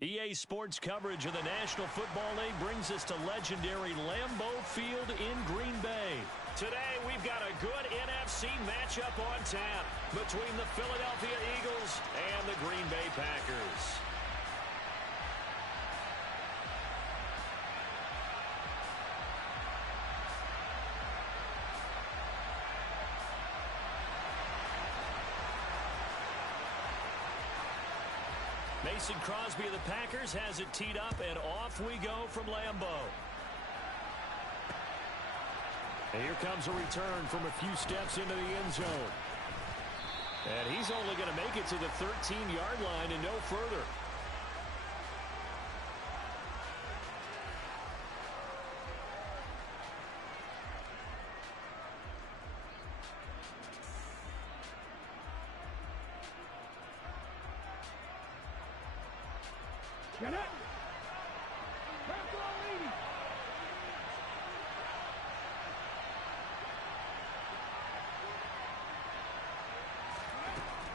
EA Sports coverage of the National Football League brings us to legendary Lambeau Field in Green Bay. Today, we've got a good NFC matchup on tap between the Philadelphia Eagles and the Green Bay Packers. Mason Crosby of the Packers has it teed up, and off we go from Lambeau. And here comes a return from a few steps into the end zone. And he's only going to make it to the 13-yard line and no further. Get it!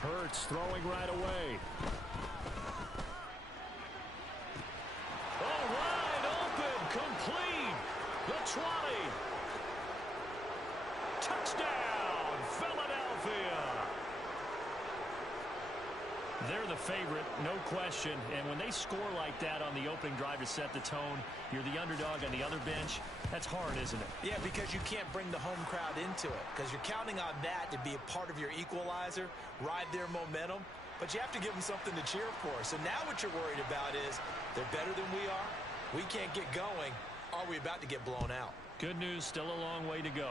Hurts throwing right away. Oh, wide open, complete. The 20. Touchdown, Philadelphia. They're the favorite, no question. And when they score like that on the opening drive to set the tone, you're the underdog on the other bench. That's hard, isn't it? Yeah, because you can't bring the home crowd into it, because you're counting on that to be a part of your equalizer, ride their momentum, but you have to give them something to cheer for. So now what you're worried about is they're better than we are. We can't get going. Are we about to get blown out? Good news, still a long way to go.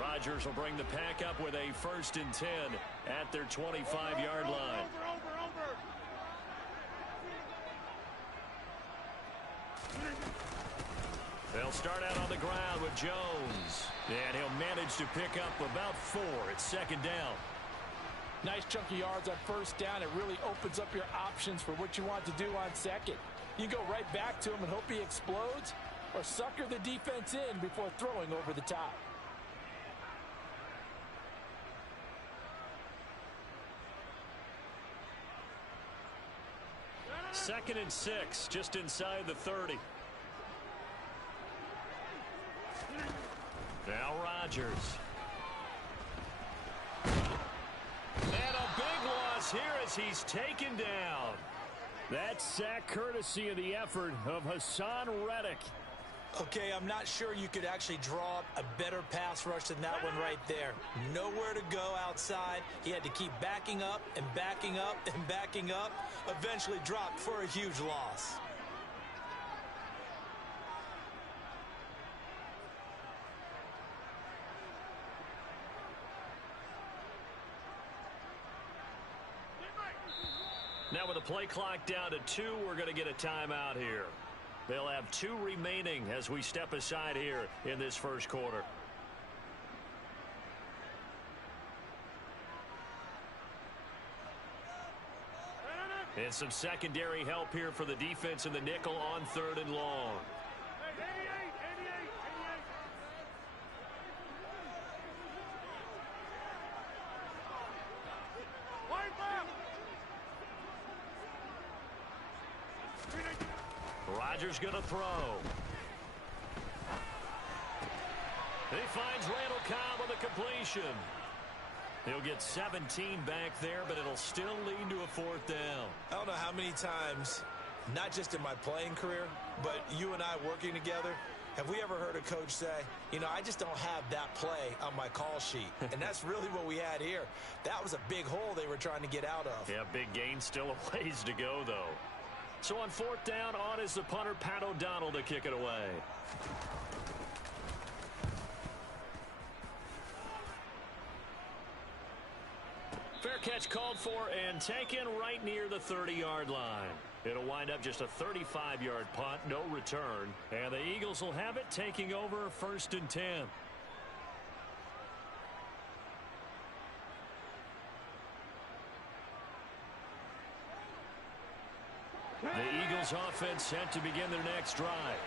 Rodgers will bring the pack up with a 1st and 10 at their 25-yard line. Over. They'll start out on the ground with Jones. And he'll manage to pick up about 4 at 2nd down. Nice chunk of yards on 1st down. It really opens up your options for what you want to do on 2nd. You can go right back to him and hope he explodes, or sucker the defense in before throwing over the top. 2nd and 6, just inside the 30. Now Rodgers. And a big loss here as he's taken down. That sack courtesy of the effort of Hassan Reddick. Okay, I'm not sure you could actually draw up a better pass rush than that one right there. Nowhere to go outside. He had to keep backing up and backing up and backing up. Eventually dropped for a huge loss. Now with the play clock down to 2, we're going to get a timeout here. They'll have 2 remaining as we step aside here in this 1st quarter. And some secondary help here for the defense in the nickel on 3rd and long. Rodgers going to throw. He finds Randall Cobb on the completion. He'll get 17 back there, but it'll still lead to a 4th down. I don't know how many times, not just in my playing career, but you and I working together, have we ever heard a coach say, you know, I just don't have that play on my call sheet. And that's really what we had here. That was a big hole they were trying to get out of. Yeah, big gain, still a ways to go, though. So on fourth down, on is the punter, Pat O'Donnell, to kick it away. Fair catch called for and taken right near the 30-yard line. It'll wind up just a 35-yard punt, no return. And the Eagles will have it, taking over 1st and 10. The Eagles offense set to begin their next drive.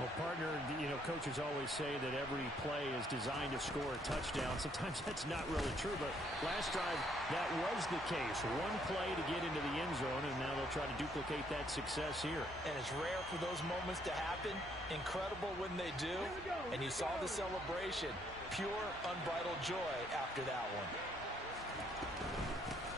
Well, partner, you know, coaches always say that every play is designed to score a touchdown. Sometimes that's not really true, but last drive, that was the case. One play to get into the end zone, and now they'll try to duplicate that success here. And it's rare for those moments to happen. Incredible when they do. And you saw the celebration. Pure, unbridled joy after that one.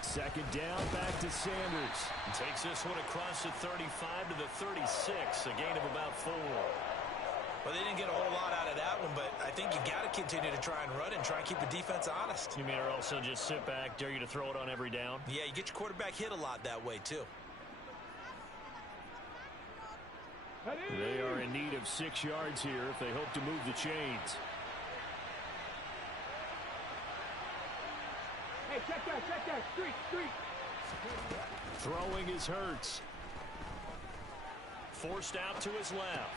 Second down, back to Sanders. Takes this one across the 35 to the 36, a gain of about 4. Well, they didn't get a whole lot out of that one, but I think you got to continue to try and run and try and keep the defense honest. You mean or also just sit back, dare you to throw it on every down? Yeah, you get your quarterback hit a lot that way, too. They are in need of 6 yards here if they hope to move the chains. Hey, check that, street. Throwing is Hurts. Forced out to his left.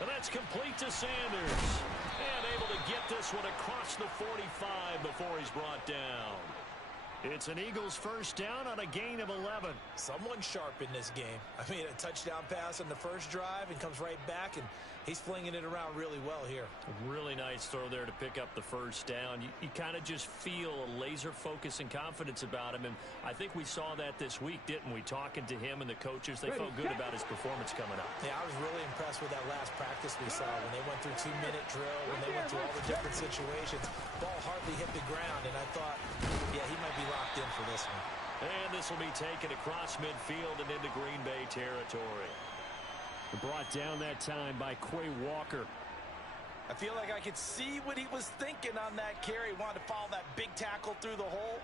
And that's complete to Sanders. And able to get this one across the 45 before he's brought down. It's an Eagles first down on a gain of 11. Someone sharp in this game. I mean, a touchdown pass on the first drive and comes right back, and he's flinging it around really well here. A really nice throw there to pick up the first down. You kind of just feel a laser focus and confidence about him, and I think we saw that this week, didn't we? Talking to him and the coaches, they felt good about his performance coming up. Yeah, I was really impressed with that last practice we saw when they went through 2-minute drill, when they went through all the different situations. Ball hardly hit the ground, and I thought, yeah, he might be locked in for this one. And this will be taken across midfield and into Green Bay territory. Brought down that time by Quay Walker. I feel like I could see what he was thinking on that carry. He wanted to follow that big tackle through the hole.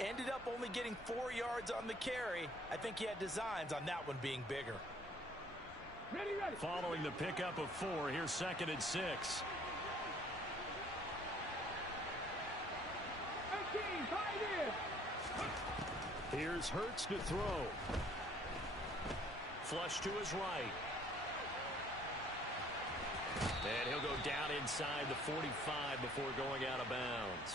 Ended up only getting 4 yards on the carry. I think he had designs on that one being bigger. Ready. Following the pickup of 4, here's 2nd and 6. 18, hide in. Here's Hurts to throw. Flush to his right. And he'll go down inside the 45 before going out of bounds.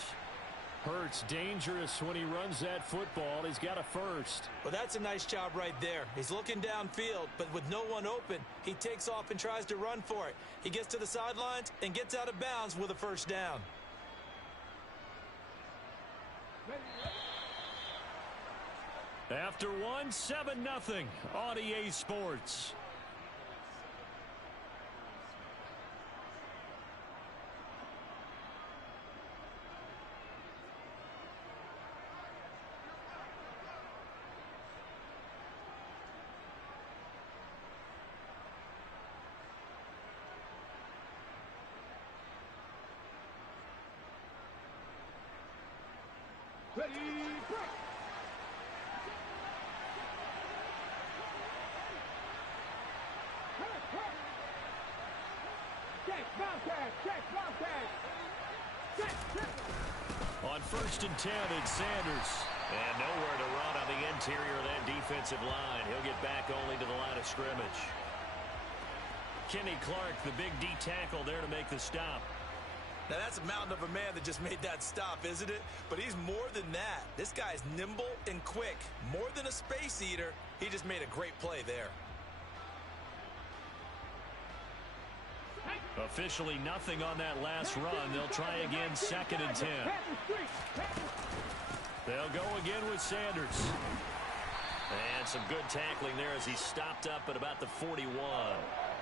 Hurts dangerous when he runs that football. He's got a first. Well, that's a nice job right there. He's looking downfield, but with no one open, he takes off and tries to run for it. He gets to the sidelines and gets out of bounds with a first down. After one, 7-0 on EA Sports. Ready, break. On 1st and 10, it's Sanders. And nowhere to run on the interior of that defensive line. He'll get back only to the line of scrimmage. Kenny Clark, the big D tackle there to make the stop. Now, that's a mountain of a man that just made that stop, isn't it? But he's more than that. This guy's nimble and quick. More than a space eater, he just made a great play there. Officially nothing on that last run. They'll try again 2nd and 10. They'll go again with Sanders. And some good tackling there as he stopped up at about the 41.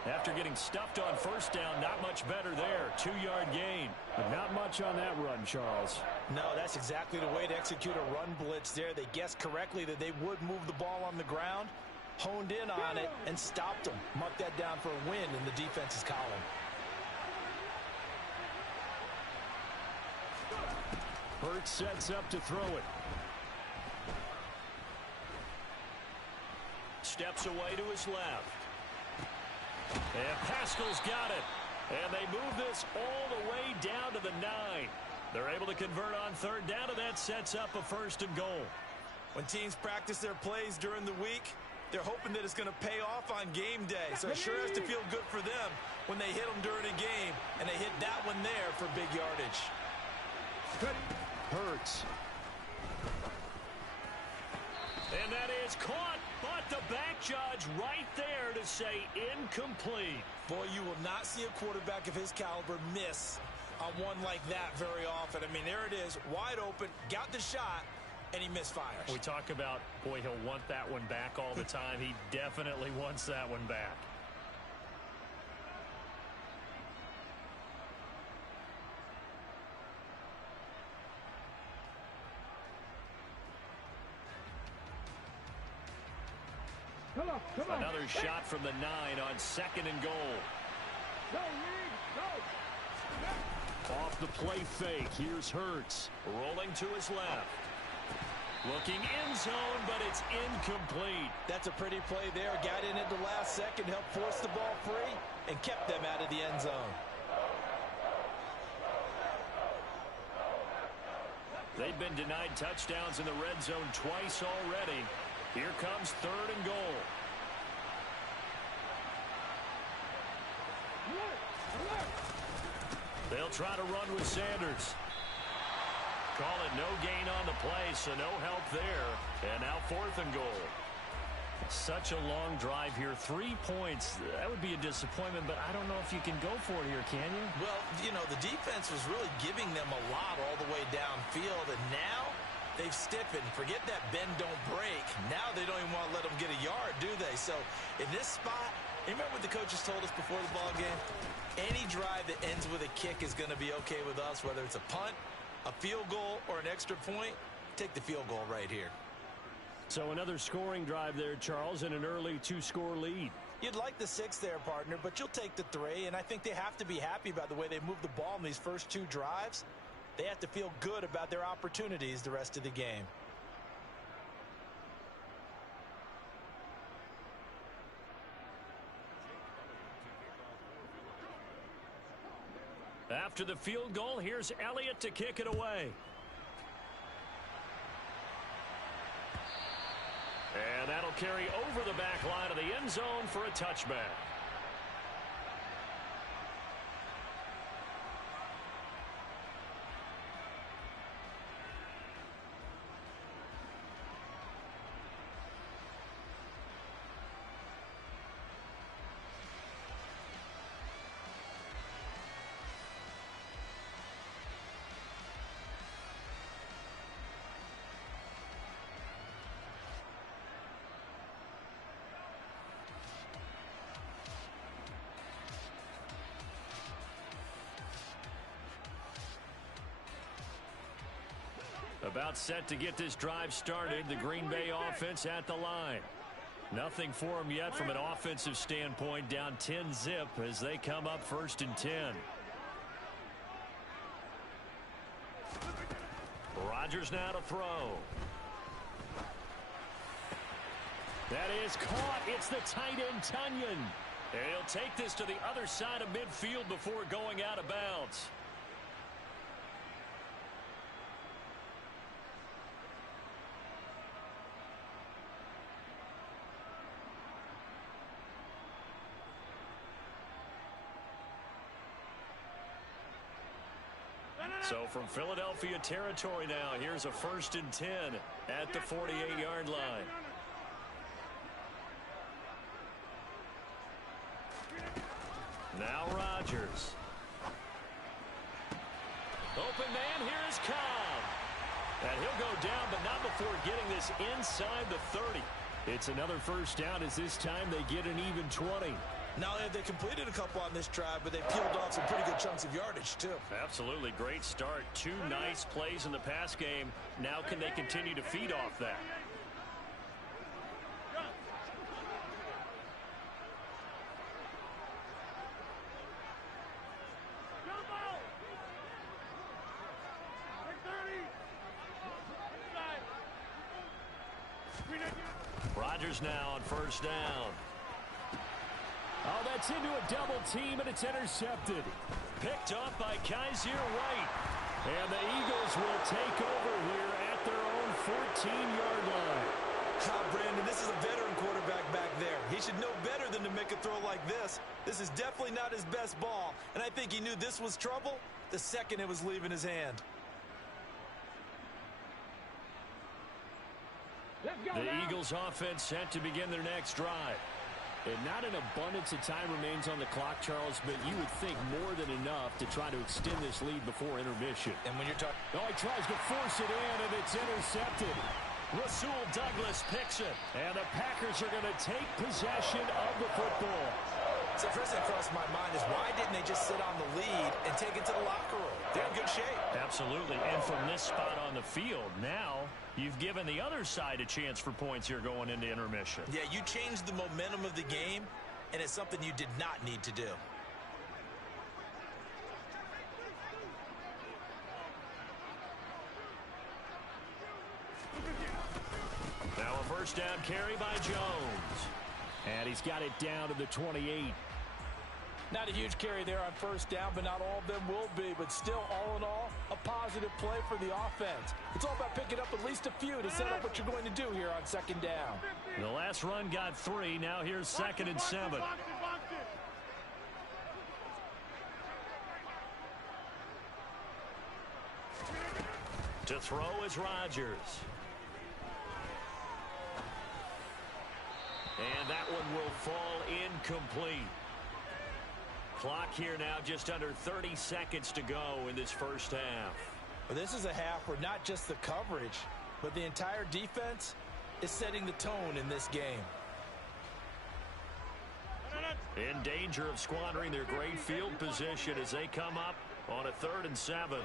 After getting stuffed on first down, not much better there. 2-yard gain. But not much on that run, Charles. No, that's exactly the way to execute a run blitz there. They guessed correctly that they would move the ball on the ground, honed in on it, and stopped them. Mark that down for a win in the defense's column. Hurts sets up to throw it. steps away to his left. And Pascal's got it. And they move this all the way down to the 9. They're able to convert on third down, and that sets up a 1st and goal. When teams practice their plays during the week, they're hoping that it's going to pay off on game day. So it sure has to feel good for them when they hit them during a game, and they hit that one there for big yardage. Hurts. And that is caught, but the back judge right there to say incomplete. Boy, you will not see a quarterback of his caliber miss on one like that very often. I mean, there it is, wide open, got the shot, and he misfires. We talk about, boy, he'll want that one back all the time. He definitely wants that one back. Come on, come on. Another shot from the 9 on 2nd and goal. Go, Reed, go. Off the play fake, here's Hurts. Rolling to his left. Looking end zone, but it's incomplete. That's a pretty play there. Got in at the last second, helped force the ball free, and kept them out of the end zone. They've been denied touchdowns in the red zone twice already. Here comes 3rd and goal. They'll try to run with Sanders. Call it no gain on the play, so no help there. And now 4th and goal. Such a long drive here. 3 points. That would be a disappointment, but I don't know if you can go for it here, can you? Well, you know, the defense was really giving them a lot all the way downfield, and now they've stiffened. Forget that bend, don't break. Now they don't even want to let them get a yard, do they? So in this spot, remember what the coaches told us before the ball game? Any drive that ends with a kick is going to be okay with us, whether it's a punt, a field goal, or an extra point. Take the field goal right here. So another scoring drive there, Charles, and an early 2-score lead. You'd like the 6 there, partner, but you'll take the 3, and I think they have to be happy about the way they moved the ball in these first 2 drives. They have to feel good about their opportunities the rest of the game. After the field goal, here's Elliott to kick it away. And that'll carry over the back line of the end zone for a touchback. About set to get this drive started. The Green Bay offense at the line. Nothing for them yet from an offensive standpoint. Down 10-zip as they come up 1st and 10. Rodgers now to throw. That is caught. It's the tight end, Tunyon. And he'll take this to the other side of midfield before going out of bounds. So from Philadelphia territory now, here's a 1st and 10 at the 48-yard line. Now Rodgers. Open man, here is Cobb. And he'll go down, but not before getting this inside the 30. It's another 1st down as this time they get an even 20. Not only have they completed a couple on this drive, but they peeled off some pretty good chunks of yardage, too. Absolutely. Great start. 2 nice plays in the pass game. Now can they continue to feed off that? Rodgers now on first down. Oh, that's into a double team, and it's intercepted. Picked up by Kaiser White. And the Eagles will take over here at their own 14-yard line. Brandon, this is a veteran quarterback back there. He should know better than to make a throw like this. This is definitely not his best ball, and I think he knew this was trouble the second it was leaving his hand. The Eagles offense set to begin their next drive. And not an abundance of time remains on the clock, Charles, but you would think more than enough to try to extend this lead before intermission. And when you're talking... Oh, he tries to force it in, and it's intercepted. Rasul Douglas picks it. And the Packers are going to take possession of the football. So first thing across my mind is why didn't they just sit on the lead and take it to the locker room? They're in good shape. Absolutely. And from this spot on the field, now you've given the other side a chance for points here going into intermission. Yeah, you changed the momentum of the game, and it's something you did not need to do. Now a first down carry by Jones. And he's got it down to the 28. Not a huge carry there on first down, but not all of them will be. But still, all in all, a positive play for the offense. It's all about picking up at least a few to set up what you're going to do here on second down. The last run got 3. Now here's 2nd and 7. To throw is Rodgers. And that one will fall incomplete. Clock here now just under 30 seconds to go in this first half. Well, this is a half where not just the coverage, but the entire defense is setting the tone in this game. In danger of squandering their great field position as they come up on a 3rd and 7.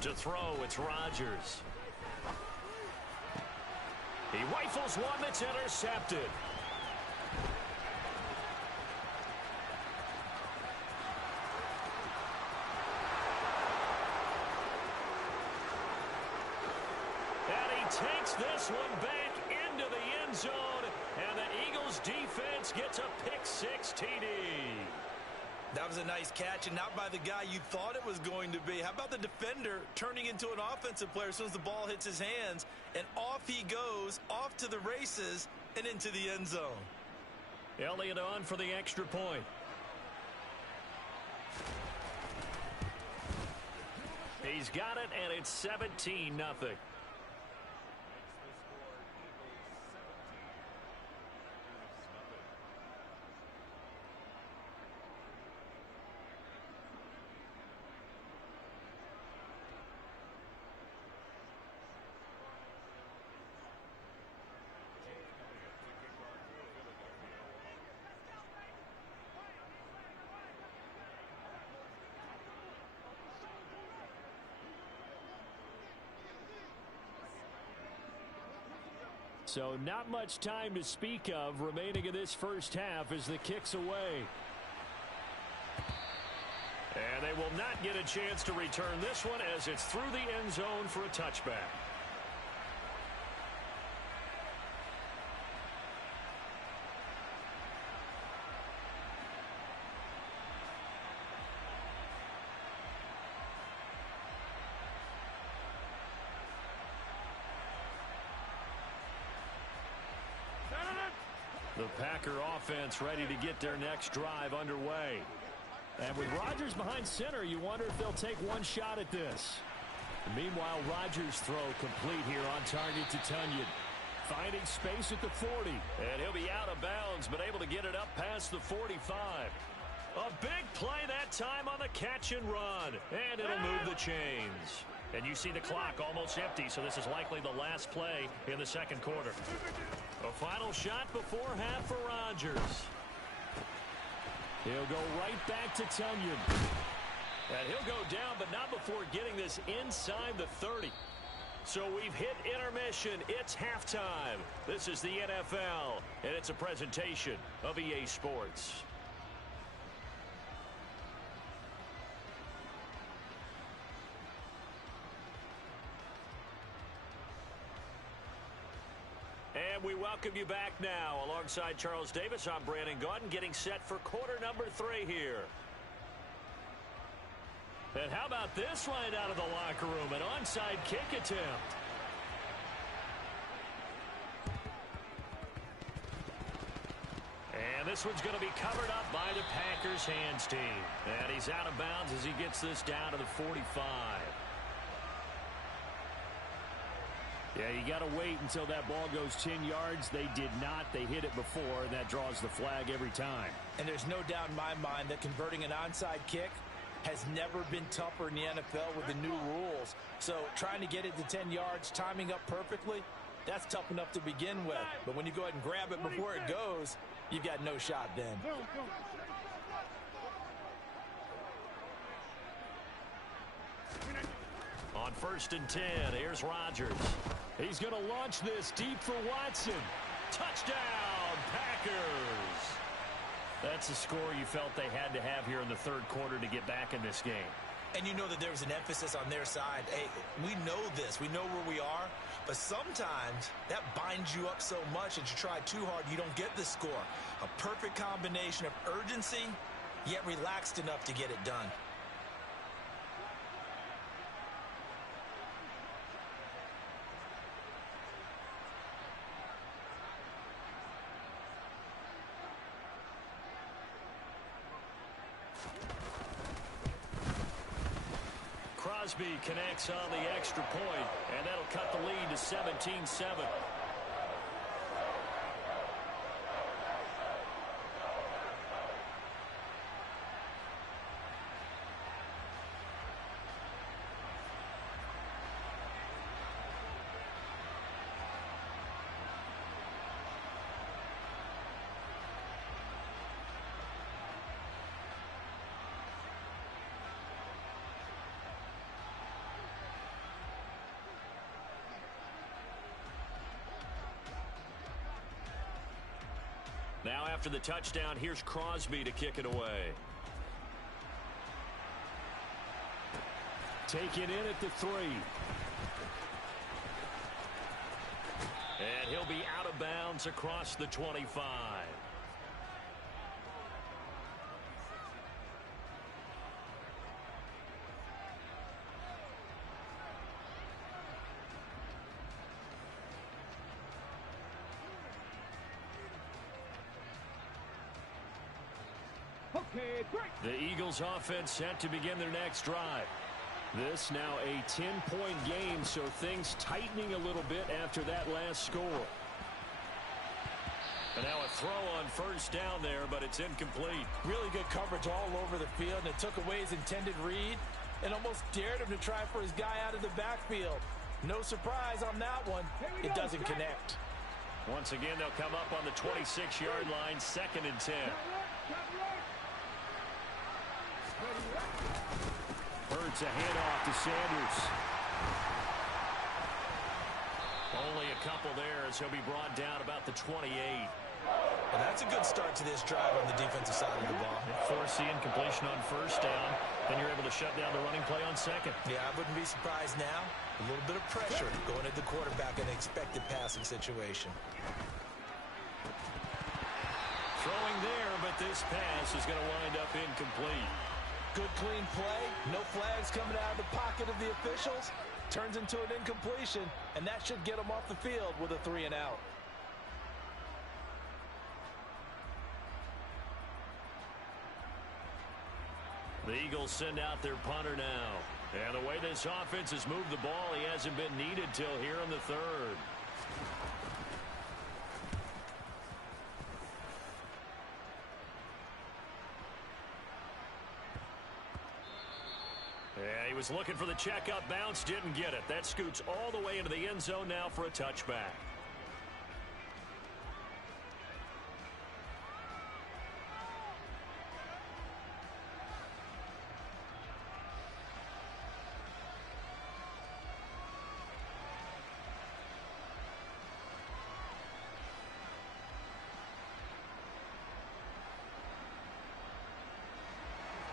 To throw, it's Rodgers. He rifles one that's intercepted. And he takes this one back into the end zone, and the Eagles defense gets a pick-6 TD. That was a nice catch, and not by the guy you thought it was going to be. How about the defender turning into an offensive player as soon as the ball hits his hands, and off he goes, off to the races, and into the end zone. Elliott on for the extra point. He's got it, and it's 17-0. So not much time to speak of remaining in this first half as the kick's away. And they will not get a chance to return this one as it's through the end zone for a touchback. The Packer offense ready to get their next drive underway. And with Rodgers behind center, you wonder if they'll take one shot at this. Meanwhile, Rodgers' throw complete here on target to Tunyon. Finding space at the 40. And he'll be out of bounds, but able to get it up past the 45. A big play that time on the catch and run. And it'll move the chains. And you see the clock almost empty, so this is likely the last play in the second quarter. A final shot before half for Rodgers. He'll go right back to Tunyon. And he'll go down, but not before getting this inside the 30. So we've hit intermission. It's halftime. This is the NFL, and it's a presentation of EA Sports. welcome you back now. Alongside Charles Davis, I'm Brandon Gaudin, getting set for quarter number 3 here. And how about this right out of the locker room? An onside kick attempt. And this one's going to be covered up by the Packers hands team. And he's out of bounds as he gets this down to the 45. Yeah, you got to wait until that ball goes 10 yards. They did not. They hit it before, and that draws the flag every time. And there's no doubt in my mind that converting an onside kick has never been tougher in the NFL with the new rules. So trying to get it to 10 yards, timing up perfectly, that's tough enough to begin with. But when you go ahead and grab it before it goes, you've got no shot then. On 1st and 10, here's Rodgers. He's going to launch this deep for Watson. Touchdown, Packers. That's the score you felt they had to have here in the third quarter to get back in this game. And you know that there was an emphasis on their side. Hey, we know this. We know where we are. But sometimes that binds you up so much that you try too hard, you don't get the score. A perfect combination of urgency, yet relaxed enough to get it done. Crosby connects on the extra point, and that'll cut the lead to 17-7. Now after the touchdown, here's Crosby to kick it away. Taken in at the 3. And he'll be out of bounds across the 25. The Eagles offense set to begin their next drive. This now a 10-point game, so things tightening a little bit after that last score. And now a throw on 1st down there, but it's incomplete. Really good coverage all over the field, and it took away his intended read and almost dared him to try for his guy out of the backfield. No surprise on that one. It doesn't connect. Once again, they'll come up on the 26-yard line, 2nd and 10. Hurts a handoff to Sanders. Only a couple there as he'll be brought down about the 28. And that's a good start to this drive on the defensive side of the ball. Force the incompletion on 1st down, then you're able to shut down the running play on 2nd. Yeah, I wouldn't be surprised now. A little bit of pressure going at the quarterback in an expected passing situation. Throwing there, but this pass is going to wind up incomplete. Good clean play. No flags coming out of the pocket of the officials. Turns into an incompletion, and that should get them off the field with a 3 and out. The Eagles send out their punter now. And the way this offense has moved the ball, he hasn't been needed till here in the 3rd. Yeah, he was looking for the checkup bounce, didn't get it. That scoots all the way into the end zone now for a touchback.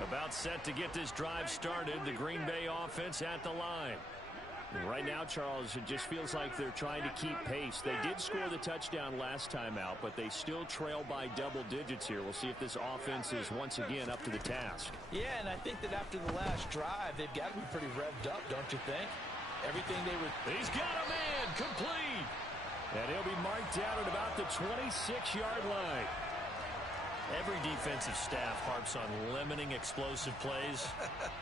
About set to get this drive started. The Green Bay offense at the line. Right now, Charles, it just feels like they're trying to keep pace. They did score the touchdown last time out, but they still trail by double digits here. We'll see if this offense is once again up to the task. Yeah, and I think that after the last drive, they've got to be pretty revved up, don't you think? Everything they were... He's got a man, complete. And he'll be marked down at about the 26-yard line. Every defensive staff harps on limiting explosive plays.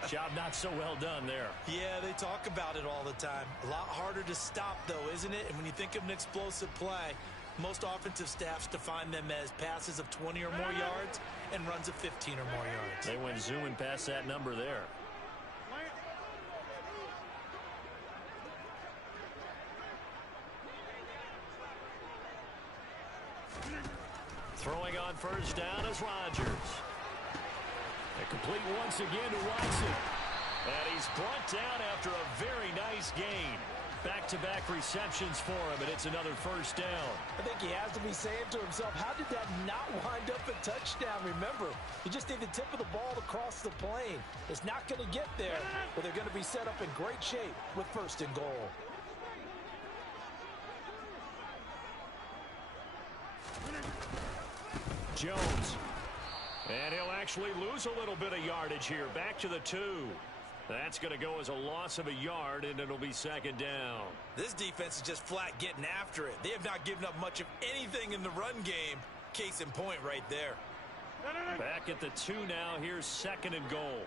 Job not so well done there. Yeah, they talk about it all the time. A lot harder to stop, though, isn't it? And when you think of an explosive play, most offensive staffs define them as passes of 20 or more yards and runs of 15 or more yards. They went zooming past that number there. Throwing on first down is Rodgers. And complete once again to Watson. And he's brought down after a very nice gain. Back-to-back receptions for him, and it's another first down. I think he has to be saying to himself, how did that not wind up a touchdown? Remember, you just need the tip of the ball to cross the plane. It's not going to get there, but they're going to be set up in great shape with first and goal. Jones. And he'll actually lose a little bit of yardage here. Back to the 2. That's going to go as a loss of a yard, and it'll be second down. This defense is just flat getting after it. They have not given up much of anything in the run game. Case in point right there. Back at the 2 now. Here's second and goal.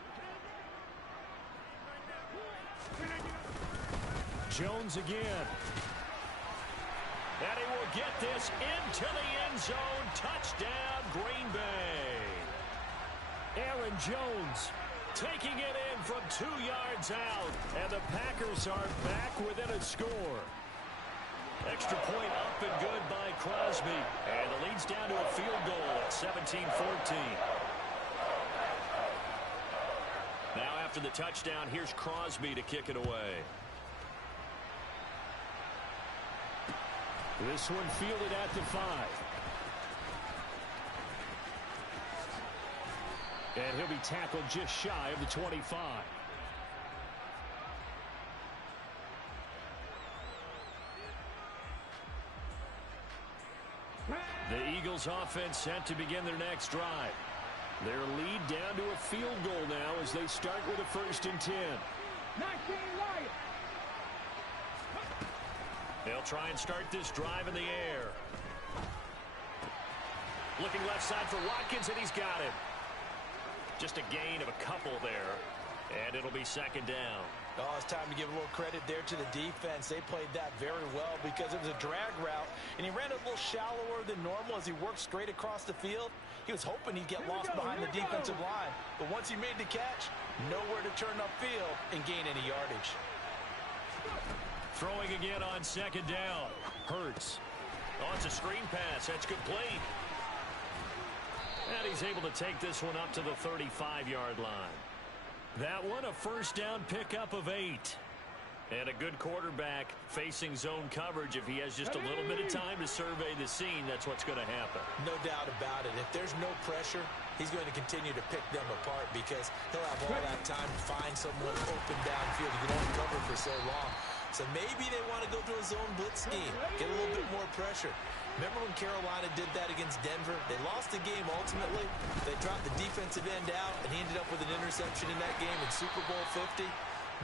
Jones again. And he will get this into the end zone. Touchdown, Green Bay. Aaron Jones taking it in from 2 yards out. And the Packers are back within a score. Extra point up and good by Crosby. And the lead's down to a field goal at 17-14. Now after the touchdown, here's Crosby to kick it away. This one fielded at the 5. And he'll be tackled just shy of the 25. The Eagles offense set to begin their next drive. Their lead down to a field goal now as they start with a 1st and 10. 19 Lions. They'll try and start this drive in the air. Looking left side for Watkins, and he's got him. Just a gain of a couple there, and it'll be second down. Oh, it's time to give a little credit there to the defense. They played that very well because it was a drag route, and he ran a little shallower than normal as he worked straight across the field. He was hoping he'd get lost behind the defensive line, but once he made the catch, nowhere to turn upfield and gain any yardage. Throwing again on second down. Hurts. Oh, it's a screen pass. That's complete. And he's able to take this one up to the 35-yard line. That one a first down pickup of 8. And a good quarterback facing zone coverage. If he has just a little bit of time to survey the scene, that's what's going to happen. No doubt about it. If there's no pressure, he's going to continue to pick them apart because he'll have all that time to find someone open downfield. He can only cover for so long. So maybe they want to go to a zone blitz scheme, get a little bit more pressure. Remember when Carolina did that against Denver? They lost the game ultimately. They dropped the defensive end out, and he ended up with an interception in that game in Super Bowl 50.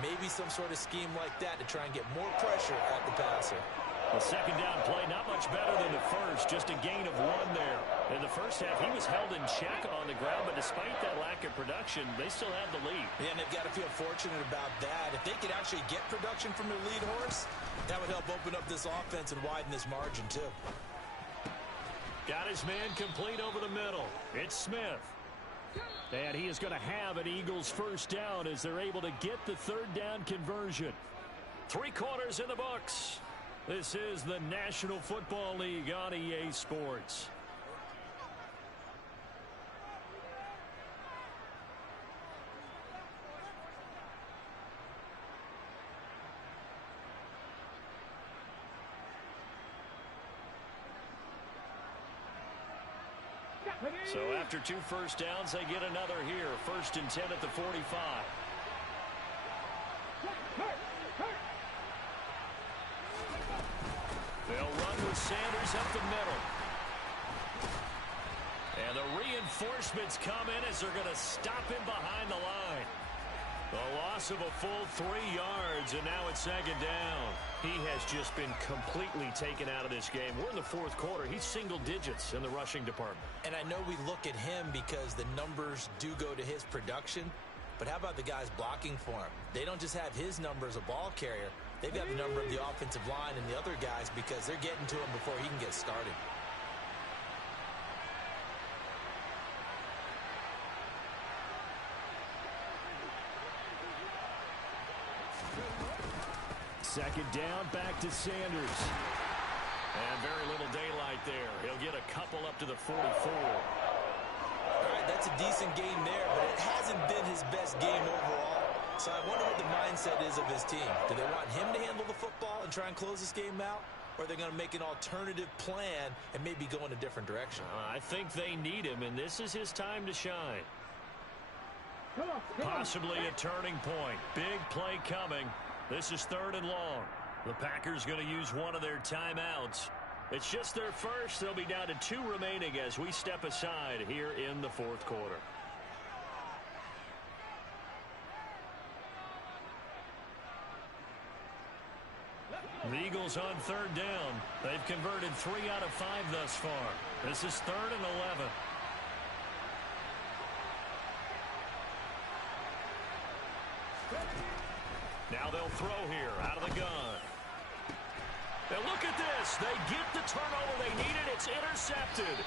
Maybe some sort of scheme like that to try and get more pressure at the passer. The second down play not much better than the first, just a gain of 1 there. In the first half, he was held in check on the ground, but despite that lack of production, they still have the lead. Yeah, and they've got to feel fortunate about that. If they could actually get production from their lead horse, that would help open up this offense and widen this margin, too. Got his man complete over the middle. It's Smith. And he is going to have an Eagles first down as they're able to get the 3rd down conversion. 3 quarters in the books. This is the National Football League on EA Sports. So after 2 first downs, they get another here. 1st and 10 at the 45. with Sanders up the middle. And the reinforcements come in as they're going to stop him behind the line. A loss of a full 3 yards, and now it's second down. He has just been completely taken out of this game. We're in the fourth quarter. He's single digits in the rushing department. And I know we look at him because the numbers do go to his production, but how about the guys blocking for him? They don't just have his number as a ball carrier. They've got the number of the offensive line and the other guys because they're getting to him before he can get started. Second down, back to Sanders. And very little daylight there. He'll get a couple up to the 44. All right, that's a decent game there, but it hasn't been his best game overall. So I wonder what the mindset is of his team. Do they want him to handle the football and try and close this game out? Or are they going to make an alternative plan and maybe go in a different direction? I think they need him, and this is his time to shine. Possibly a turning point. Big play coming. This is 3rd and long. The Packers going to use one of their timeouts. It's just their first. They'll be down to 2 remaining as we step aside here in the fourth quarter. The Eagles on 3rd down. They've converted 3 out of 5 thus far. This is 3rd and 11. Now they'll throw here out of the gun. And look at this. They get the turnover they needed. It's intercepted.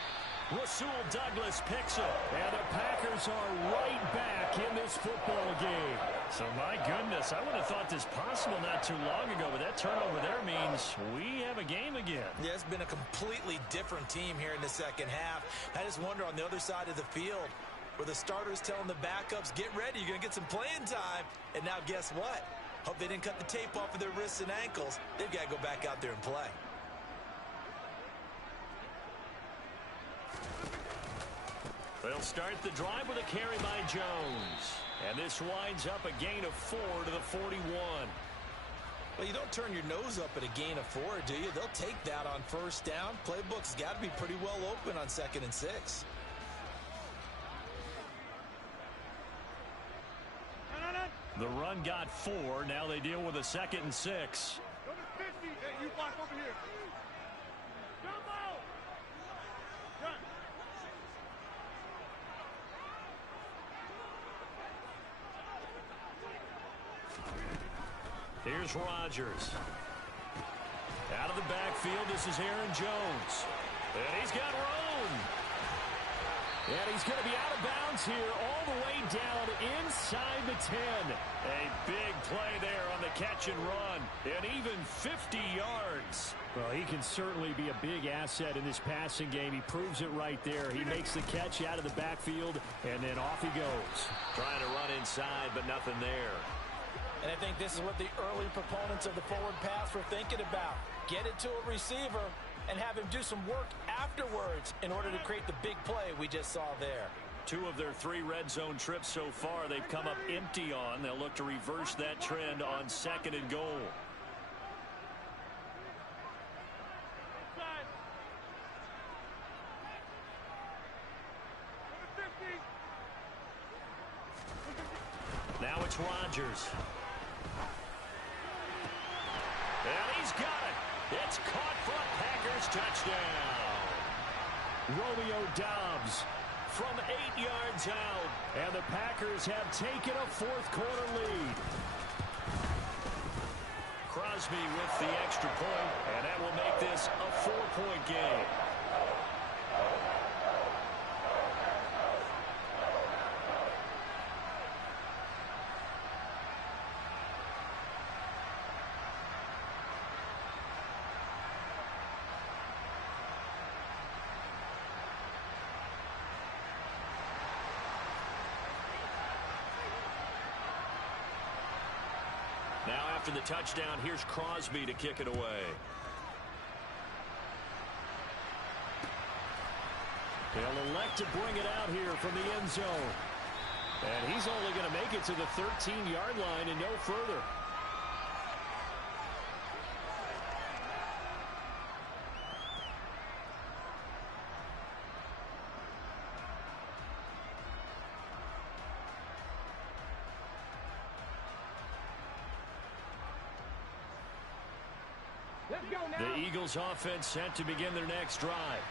Rasul Douglas picks it. And the Packers are right back in this football game. So, my goodness, I would have thought this possible not too long ago, but that turnover there means we have a game again. Yeah, it's been a completely different team here in the second half. I just wonder on the other side of the field where the starters telling the backups, get ready, you're going to get some playing time. And now guess what? Hope they didn't cut the tape off of their wrists and ankles. They've got to go back out there and play. They'll start the drive with a carry by Jones. And this winds up a gain of 4 to the 41. Well, you don't turn your nose up at a gain of 4, do you? They'll take that on first down. Playbook's got to be pretty well open on 2nd and 6. The run got 4. Now they deal with a 2nd and 6. Go to 50. Hey, you block over here. Jump out. Done. Here's Rodgers. Out of the backfield, this is Aaron Jones. And he's got room. And he's going to be out of bounds here all the way down inside the 10. A big play there on the catch and run. And even 50 yards. Well, he can certainly be a big asset in this passing game. He proves it right there. He makes the catch out of the backfield, and then off he goes. Trying to run inside, but nothing there. And I think this is what the early proponents of the forward pass were thinking about. Get it to a receiver and have him do some work afterwards in order to create the big play we just saw there. 2 of their 3 red zone trips so far they've come up empty on. They'll look to reverse that trend on 2nd and goal. Now it's Rodgers. And he's got it. It's caught for a Packers touchdown. Romeo Doubs from 8 yards out. And the Packers have taken a fourth quarter lead. Crosby with the extra point, and that will make this a 4-point game. Now after the touchdown, here's Crosby to kick it away. They'll elect to bring it out here from the end zone. And he's only going to make it to the 13-yard line and no further. The Eagles offense set to begin their next drive.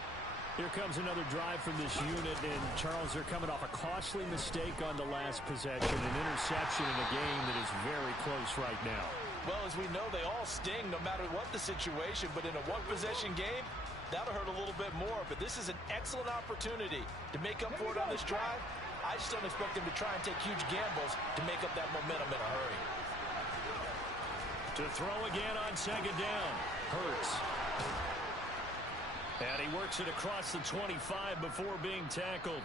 Here comes another drive from this unit, and Charles, they're coming off a costly mistake on the last possession, an interception in a game that is very close right now. Well, as we know, they all sting no matter what the situation, but in a one-possession game, that'll hurt a little bit more. But this is an excellent opportunity to make up for it on this drive. I just don't expect them to try and take huge gambles to make up that momentum in a hurry. To throw again on second down. Hurts. And he works it across the 25 before being tackled.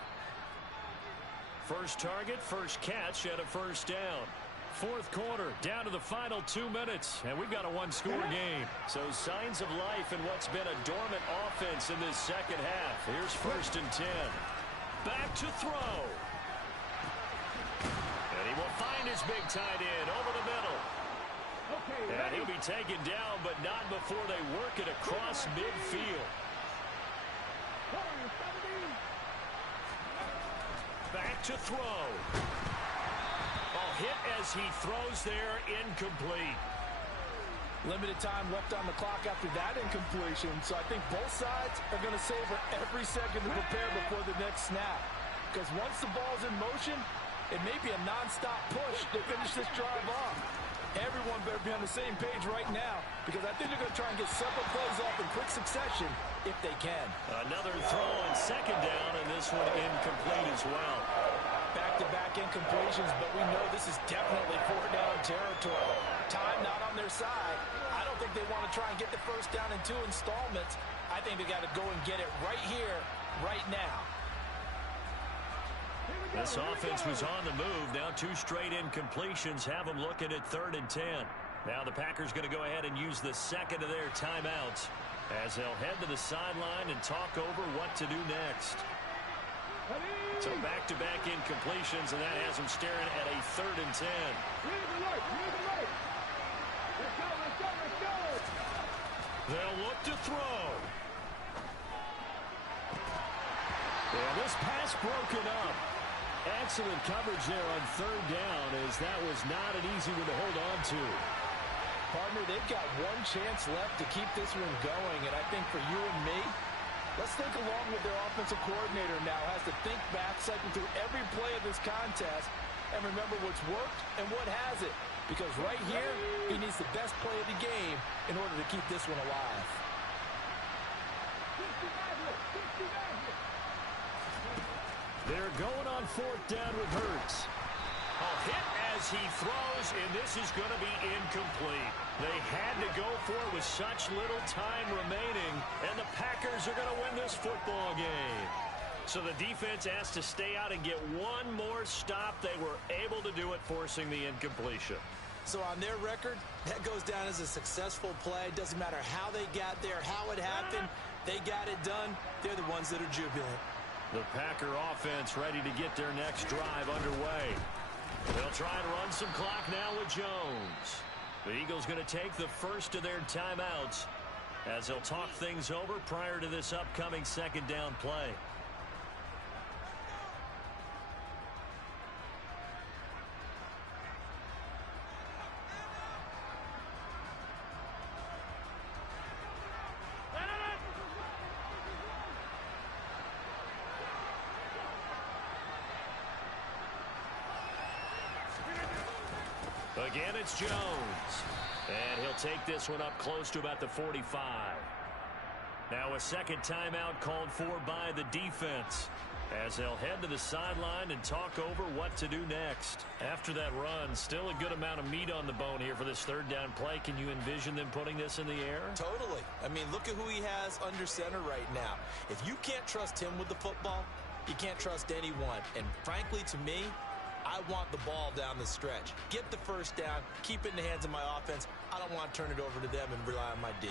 First target, first catch, and a first down. Fourth quarter, down to the final 2 minutes, and we've got a one-score game. So signs of life in what's been a dormant offense in this second half. Here's first and 10. Back to throw. And he will find his big tight end over the middle. And he'll be taken down, but not before they work it across midfield. Back to throw. Hit as he throws there, incomplete. Limited time left on the clock after that incompletion, so I think both sides are going to savor every second to prepare before the next snap. Because once the ball's in motion, it may be a non-stop push to finish this drive off. Everyone better be on the same page right now, because I think they're going to try and get several plays off in quick succession if they can. Another throw on second down, and this one incomplete as well. Back-to-back incompletions, but we know this is definitely four-down territory. Time not on their side. I don't think they want to try and get the first down in 2 installments. I think they got to go and get it right here, right now. This offense was on the move. Now 2 straight incompletions have them looking at 3rd and 10. Now the Packers going to go ahead and use the second of their timeouts as they'll head to the sideline and talk over what to do next. So back-to-back incompletions, and that has them staring at a 3rd and 10. They'll look to throw. And this pass broken up. Excellent coverage there on 3rd down, as that was not an easy one to hold on to. Partner, they've got one chance left to keep this one going, and I think for you and me, let's think along with their offensive coordinator now. Has to think back, cycle through every play of this contest, and remember what's worked and what hasn't. Because right here, he needs the best play of the game in order to keep this one alive. They're going on 4th down with Hurts. A hit as he throws, and this is going to be incomplete. They had to go for it with such little time remaining, and the Packers are going to win this football game. So the defense has to stay out and get one more stop. They were able to do it, forcing the incompletion. So on their record, that goes down as a successful play. Doesn't matter how they got there, how it happened. They got it done. They're the ones that are jubilant. The Packer offense ready to get their next drive underway. They'll try and run some clock now with Jones. The Eagles going to take the first of their timeouts as they'll talk things over prior to this upcoming second down play. Again, it's Jones. And he'll take this one up close to about the 45. Now a second timeout called for by the defense as they'll head to the sideline and talk over what to do next. After that run, still a good amount of meat on the bone here for this 3rd down play. Can you envision them putting this in the air? Totally. I mean, look at who he has under center right now. If you can't trust him with the football, you can't trust anyone. And frankly, to me, I want the ball down the stretch. Get the first down, keep it in the hands of my offense. I don't want to turn it over to them and rely on my D.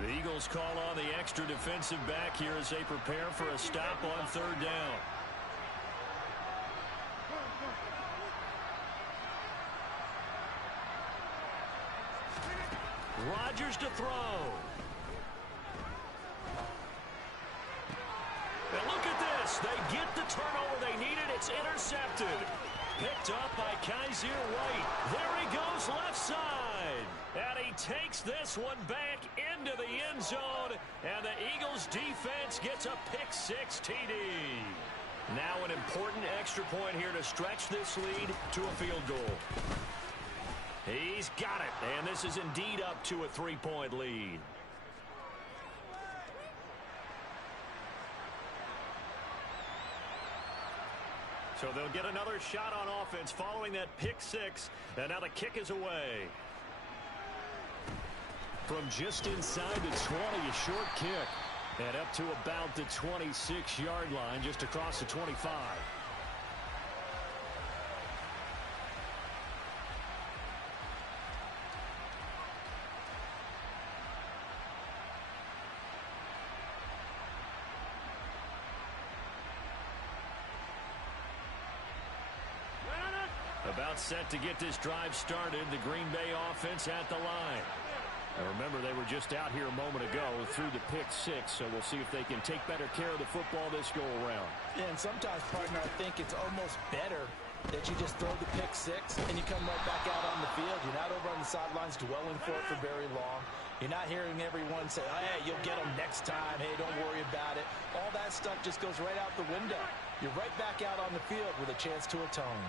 The Eagles call on the extra defensive back here as they prepare for a stop on 3rd down. Rodgers to throw. And look at this. They get the turnover they needed. It's intercepted. Picked up by Kaiser White. There he goes left side. inside. And he takes this one back into the end zone. And the Eagles defense gets a pick-6 TD. Now an important extra point here to stretch this lead to a field goal. He's got it. And this is indeed up to a 3-point lead. So they'll get another shot on offense following that pick-6. And now the kick is away. From just inside the 20, a short kick. And up to about the 26-yard line, just across the 25. About set to get this drive started. The Green Bay offense at the line. And remember, they were just out here a moment ago through the pick-6, so we'll see if they can take better care of the football this go-around. Yeah, and sometimes, partner, I think it's almost better that you just throw the pick-6 and you come right back out on the field. You're not over on the sidelines dwelling for it for very long. You're not hearing everyone say, oh, hey, you'll get them next time. Hey, don't worry about it. All that stuff just goes right out the window. You're right back out on the field with a chance to atone.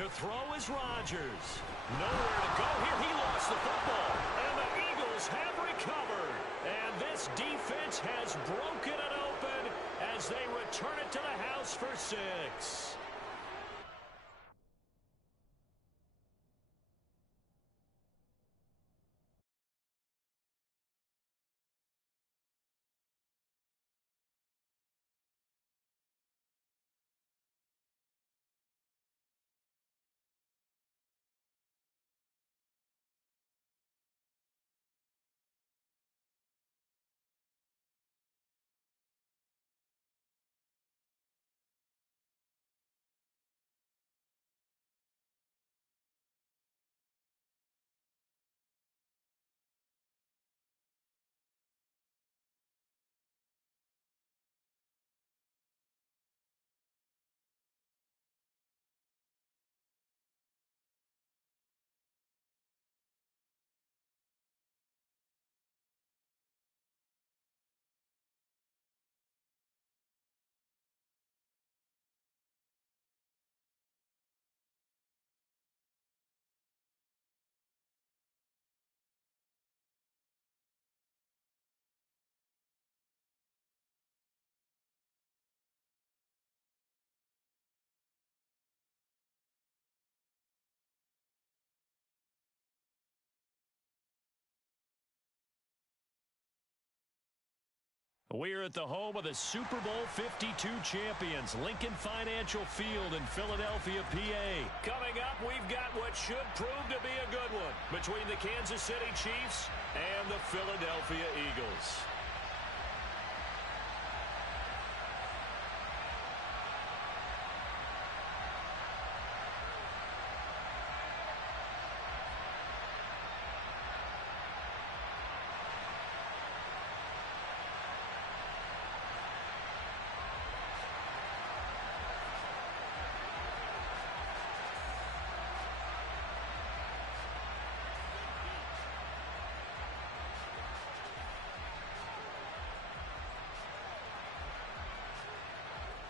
To throw is Rodgers. Nowhere to go here. He lost the football. And the Eagles have recovered. And this defense has broken it open as they return it to the house for 6. We're at the home of the Super Bowl 52 champions, Lincoln Financial Field in Philadelphia, PA. Coming up, we've got what should prove to be a good one between the Kansas City Chiefs and the Philadelphia Eagles.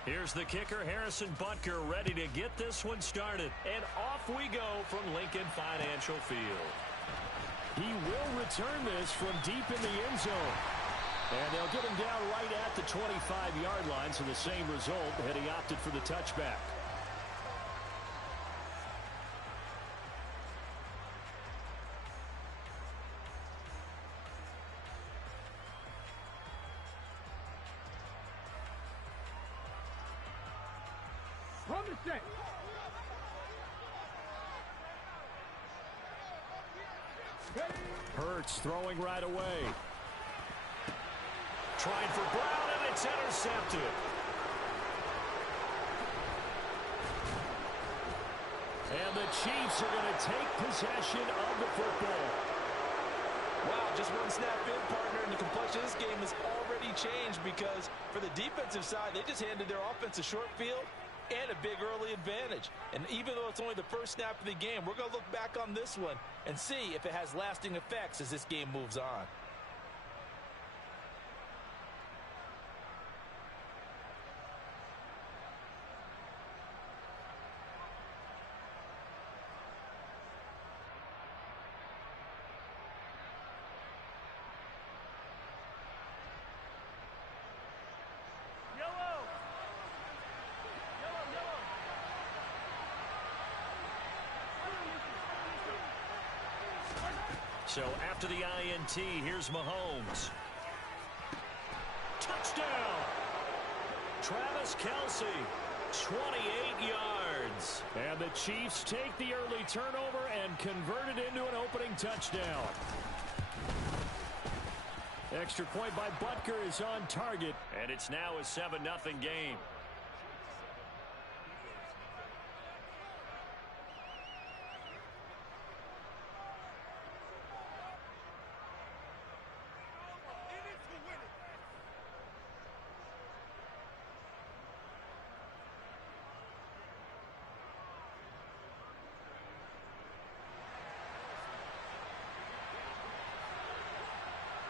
Here's the kicker, Harrison Butker, ready to get this one started. And off we go from Lincoln Financial Field. He will return this from deep in the end zone. And they'll get him down right at the 25-yard line, so the same result, had he opted for the touchback. Hurts throwing right away. Trying for Brown, and it's intercepted. And the Chiefs are going to take possession of the football. Wow, just one snap in, partner, and the complexion of this game has already changed because for the defensive side, they just handed their offense a short field and a big early advantage. And even though it's only the first snap of the game, we're going to look back on this one and see if it has lasting effects as this game moves on. So after the INT, here's Mahomes. Touchdown! Travis Kelce, 28 yards. And the Chiefs take the early turnover and convert it into an opening touchdown. Extra point by Butker is on target. And it's now a 7-0 game.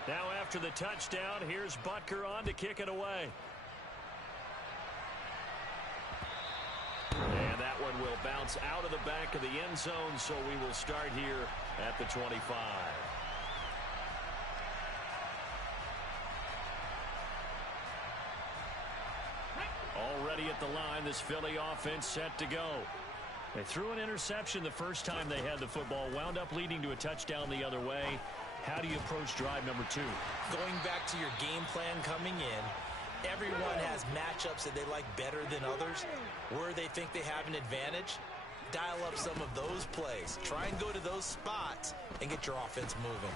Now after the touchdown, here's Butker on to kick it away. And that one will bounce out of the back of the end zone, so we will start here at the 25. Already at the line, this Philly offense set to go. They threw an interception the first time they had the football, wound up leading to a touchdown the other way. How do you approach drive number 2? Going back to your game plan coming in, everyone has matchups that they like better than others. Where they think they have an advantage, dial up some of those plays. Try and go to those spots and get your offense moving.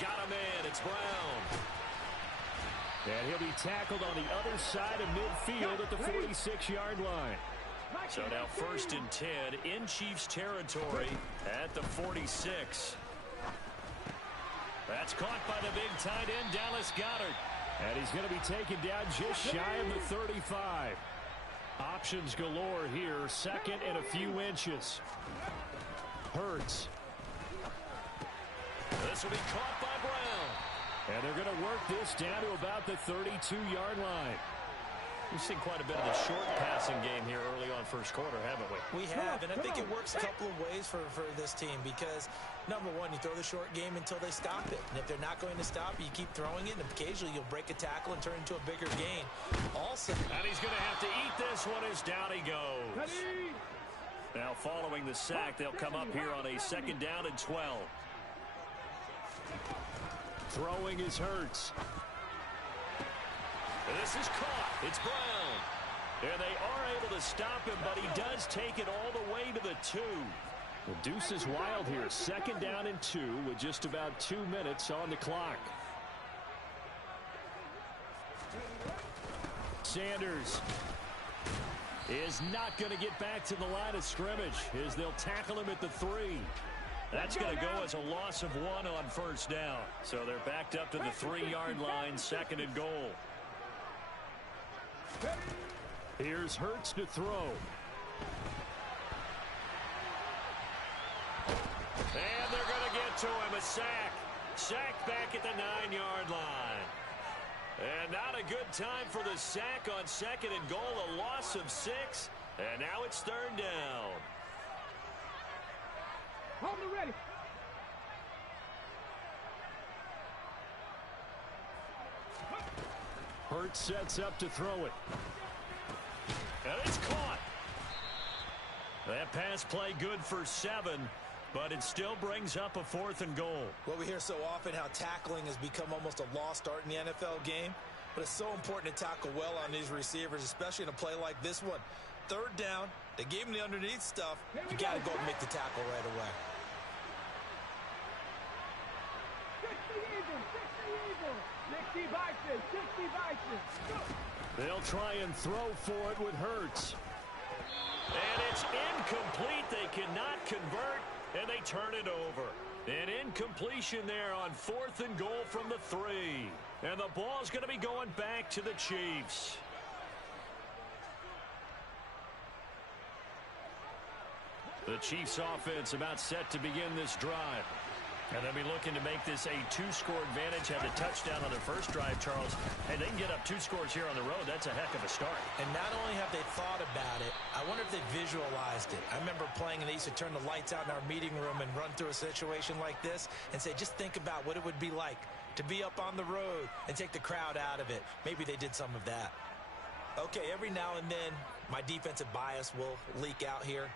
Got him in. It's Brown. And he'll be tackled on the other side of midfield at the 46-yard line. So now 1st and 10 in Chiefs territory at the 46. That's caught by the big tight end, Dallas Goedert. And he's going to be taken down just shy of the 35. Options galore here, 2nd and a few inches. Hurts. This will be caught by Brown. And they're going to work this down to about the 32-yard line. We've seen quite a bit of the short passing game here early on first quarter, haven't we? We have, and I think it works a couple of ways for this team because, number one, you throw the short game until they stop it. And if they're not going to stop it, you keep throwing it, and occasionally you'll break a tackle and turn into a bigger gain. Also, and he's going to have to eat this one as down he goes. Now following the sack, they'll come up here on a 2nd down and 12. Throwing is Hurts. This is caught. It's Brown. And they are able to stop him, but he does take it all the way to the 2. The deuce is wild here. 2nd down and 2 with just about 2 minutes on the clock. Sanders is not going to get back to the line of scrimmage as they'll tackle him at the 3. That's going to go as a loss of 1 on 1st down. So they're backed up to the 3-yard line, 2nd and goal. Here's Hurts to throw. And they're going to get to him. A sack. Sack back at the 9-yard line. And not a good time for the sack on 2nd and goal. A loss of 6. And now it's 3rd down. Hold it ready. Hurts sets up to throw it. And it's caught. That pass play good for 7, but it still brings up a 4th and goal. Well, we hear so often how tackling has become almost a lost art in the NFL game, but it's so important to tackle well on these receivers, especially in a play like this one. 3rd down, they gave him the underneath stuff. You got to go and make the tackle right away. They'll try and throw for it with Hurts. And it's incomplete. They cannot convert, and they turn it over. An incompletion there on 4th and goal from the 3. And the ball's going to be going back to the Chiefs. The Chiefs offense about set to begin this drive. And they'll be looking to make this a 2-score advantage. Had the touchdown on their first drive, Charles. And they can get up 2 scores here on the road. That's a heck of a start. And not only have they thought about it, I wonder if they visualized it. I remember playing and they used to turn the lights out in our meeting room and run through a situation like this and say, just think about what it would be like to be up on the road and take the crowd out of it. Maybe they did some of that. Okay, every now and then, my defensive bias will leak out here.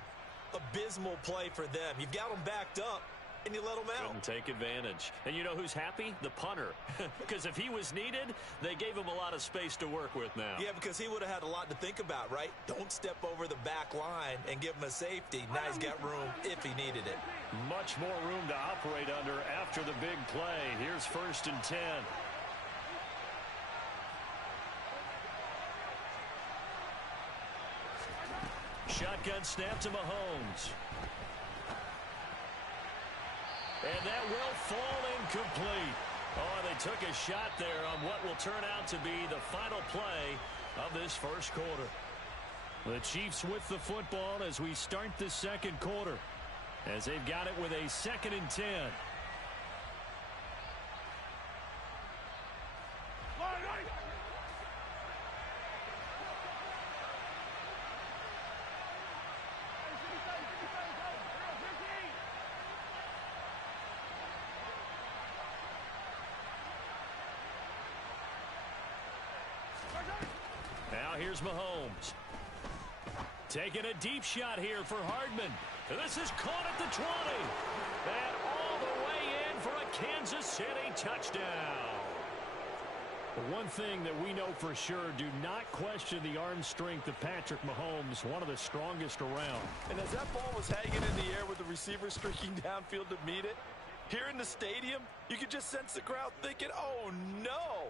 Abysmal play for them. You've got them backed up. And you let them out. Couldn't take advantage. And you know who's happy? The punter. Because if he was needed, they gave him a lot of space to work with now. Yeah, because he would have had a lot to think about, right? Don't step over the back line and give him a safety. Now he's got room if he needed it. Much more room to operate under after the big play. Here's 1st and 10. Shotgun snap to Mahomes. And that will fall incomplete. Oh, they took a shot there on what will turn out to be the final play of this first quarter. The Chiefs with the football as we start the second quarter, as they've got it with a 2nd and 10. Now here's Mahomes. Taking a deep shot here for Hardman. This is caught at the 20. And all the way in for a Kansas City touchdown. The one thing that we know for sure, do not question the arm strength of Patrick Mahomes, one of the strongest around. And as that ball was hanging in the air with the receiver streaking downfield to meet it, here in the stadium, you could just sense the crowd thinking, oh no.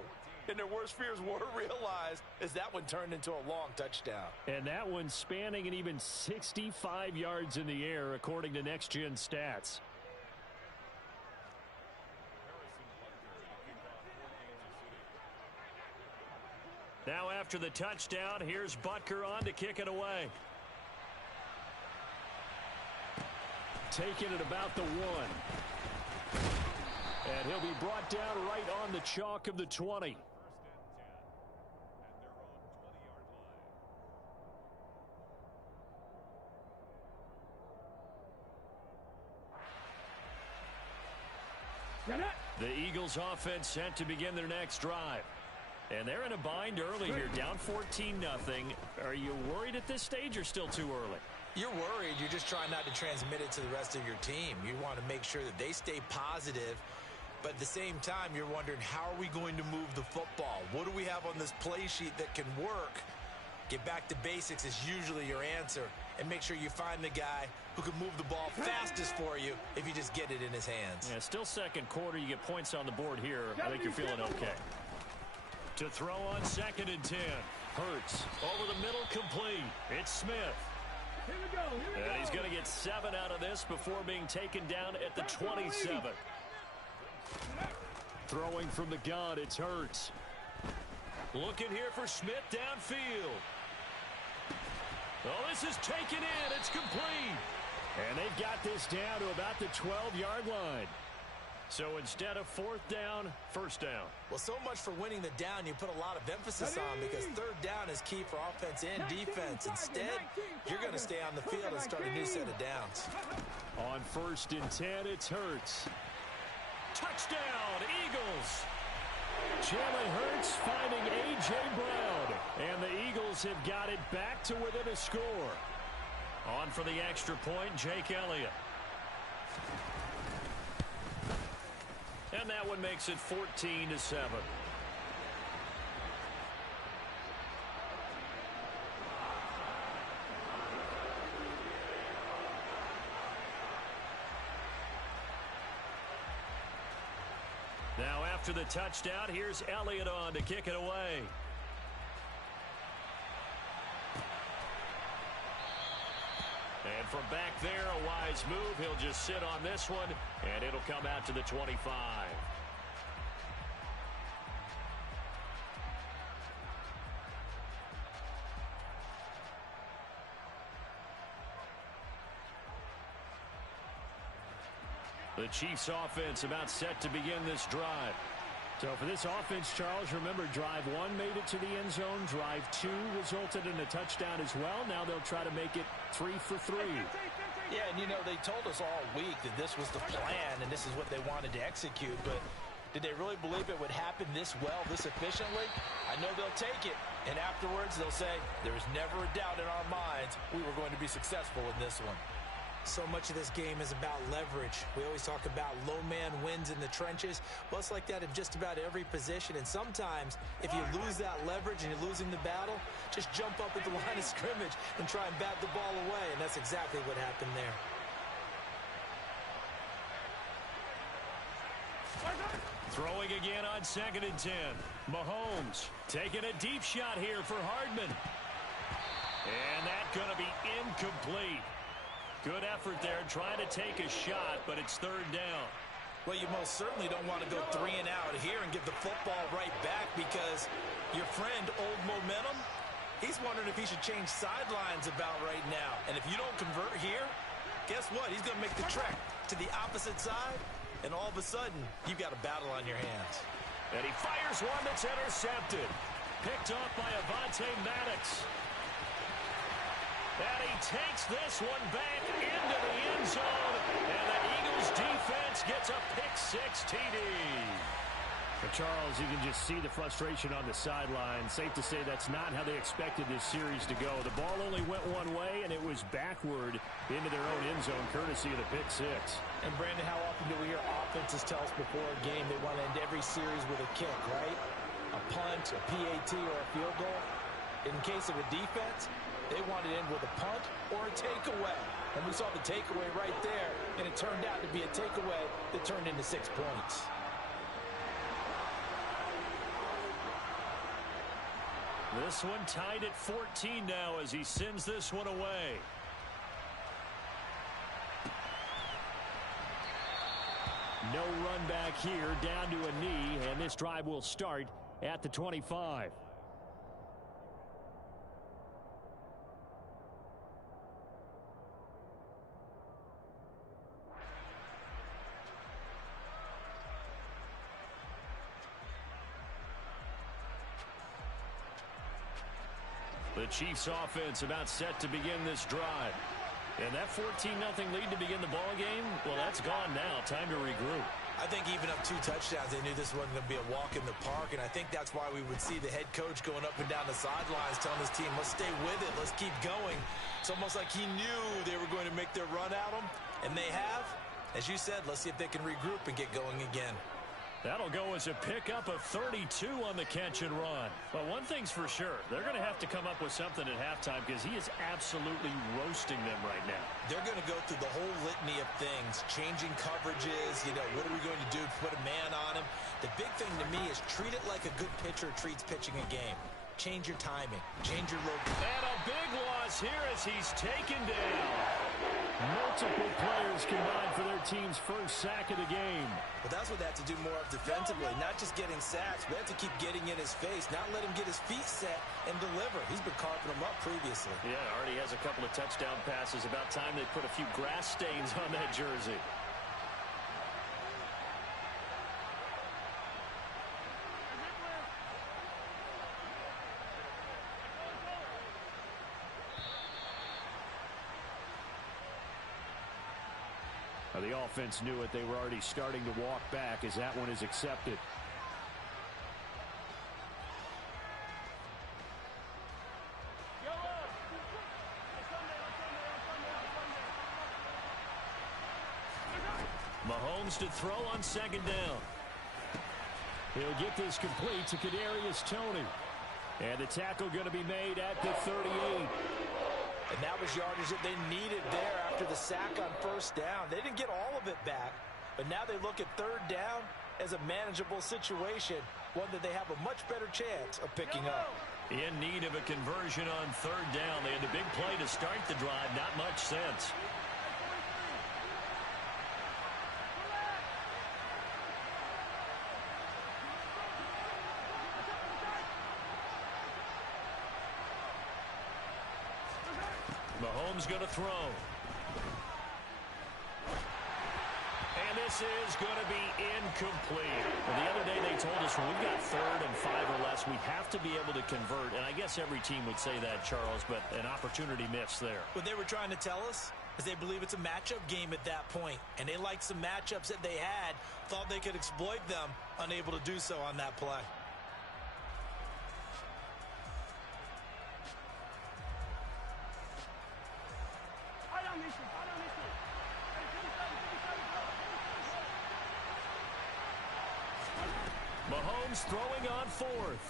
And their worst fears were realized as that one turned into a long touchdown. And that one spanning an even 65 yards in the air, according to Next Gen Stats. Now after the touchdown, here's Butker on to kick it away. Taking it about the 1. And he'll be brought down right on the chalk of the 20. The Eagles offense set to begin their next drive. And they're in a bind early here, down 14-0. Are you worried at this stage or still too early? You're worried. You're just trying not to transmit it to the rest of your team. You want to make sure that they stay positive. But at the same time, you're wondering, how are we going to move the football? What do we have on this play sheet that can work? Get back to basics is usually your answer. And make sure you find the guy who can move the ball fastest for you if you just get it in his hands. Yeah, still second quarter. You get points on the board here. I think you're feeling okay. To throw on 2nd and 10. Hurts over the middle, complete. It's Smith. Here we go. And he's going to get 7 out of this before being taken down at the 27. Throwing from the gun, it's Hurts. Looking here for Smith downfield. Oh, this is taken in. It's complete. And they've got this down to about the 12-yard line. So instead of 4th down, 1st down. Well, so much for winning the down you put a lot of emphasis on, because 3rd down is key for offense and defense. Instead, you're going to stay on the field and start a new set of downs. On 1st and 10, it's Hurts. Touchdown, Eagles. Jalen Hurts finding A.J. Brown. And the Eagles have got it back to within a score. On for the extra point, Jake Elliott. And that one makes it 14-7. Now after the touchdown, here's Elliott on to kick it away. And from back there, a wide wise move. He'll just sit on this one, and it'll come out to the 25. The Chiefs offense about set to begin this drive. So for this offense, Charles, remember drive 1 made it to the end zone. Drive 2 resulted in a touchdown as well. Now they'll try to make it 3 for 3. Yeah, and you know, they told us all week that this was the plan and this is what they wanted to execute. But did they really believe it would happen this well, this efficiently? I know they'll take it. And afterwards, they'll say, there was never a doubt in our minds we were going to be successful in this one. So much of this game is about leverage. We always talk about low man wins in the trenches. Well, it's like that in just about every position. And sometimes, if you lose that leverage and you're losing the battle, just jump up at the line of scrimmage and try and bat the ball away. And that's exactly what happened there. Throwing again on 2nd and 10. Mahomes taking a deep shot here for Hardman. And that's going to be incomplete. Good effort there, trying to take a shot, but it's 3rd down. Well, you most certainly don't want to go 3 and out here and give the football right back because your friend, Old Momentum, he's wondering if he should change sidelines about right now. And if you don't convert here, guess what? He's going to make the trek to the opposite side, and all of a sudden, you've got a battle on your hands. And he fires one that's intercepted. Picked off by Avonte Maddox. And he takes this one back into the end zone. And the Eagles defense gets a pick-6 TD. But Charles, you can just see the frustration on the sideline. Safe to say that's not how they expected this series to go. The ball only went one way, and it was backward into their own end zone, courtesy of the pick-6. And, Brandon, how often do we hear offenses tell us before a game they want to end every series with a kick, right? A punt, a PAT, or a field goal. In case of a defense, they want to end with a punt or a takeaway. And we saw the takeaway right there, and it turned out to be a takeaway that turned into 6 points. This one tied at 14 now as he sends this one away. No run back here, down to a knee, and this drive will start at the 25. The Chiefs offense about set to begin this drive. And that 14-0 lead to begin the ball game, well, that's gone now. Time to regroup. I think even up 2 touchdowns, they knew this wasn't going to be a walk in the park, and I think that's why we would see the head coach going up and down the sidelines telling his team, let's stay with it, let's keep going. It's almost like he knew they were going to make their run at him, and they have. As you said, let's see if they can regroup and get going again. That'll go as a pickup of 32 on the catch and run. But one thing's for sure, they're going to have to come up with something at halftime because he is absolutely roasting them right now. They're going to go through the whole litany of things, changing coverages, what are we going to do to put a man on him? The big thing to me is treat it like a good pitcher treats pitching a game. Change your timing, change your look. And a big loss here as he's taken down. Multiple players combined for their team's first sack of the game. But that's what they have to do more of defensively, not just getting sacks. We have to keep getting in his face, not let him get his feet set and deliver. He's been carving them up previously. Yeah, already has a couple of touchdown passes. About time they put a few grass stains on that jersey. The offense knew it. They were already starting to walk back as that one is accepted. Mahomes to throw on 2nd down. He'll get this complete to Kadarius Toney. And the tackle going to be made at the 38. And that was yardage that they needed there after the sack on 1st down. They didn't get all of it back, but now they look at 3rd down as a manageable situation, one that they have a much better chance of picking up. In need of a conversion on 3rd down. They had a big play to start the drive, not much sense. Mahomes going to throw. And this is going to be incomplete. Well, the other day they told us when we've got 3rd and 5 or less, we have to be able to convert. And I guess every team would say that, Charles, but an opportunity missed there. What they were trying to tell us is they believe it's a matchup game at that point. And they liked some matchups that they had, thought they could exploit them, unable to do so on that play. Mahomes throwing on 4th.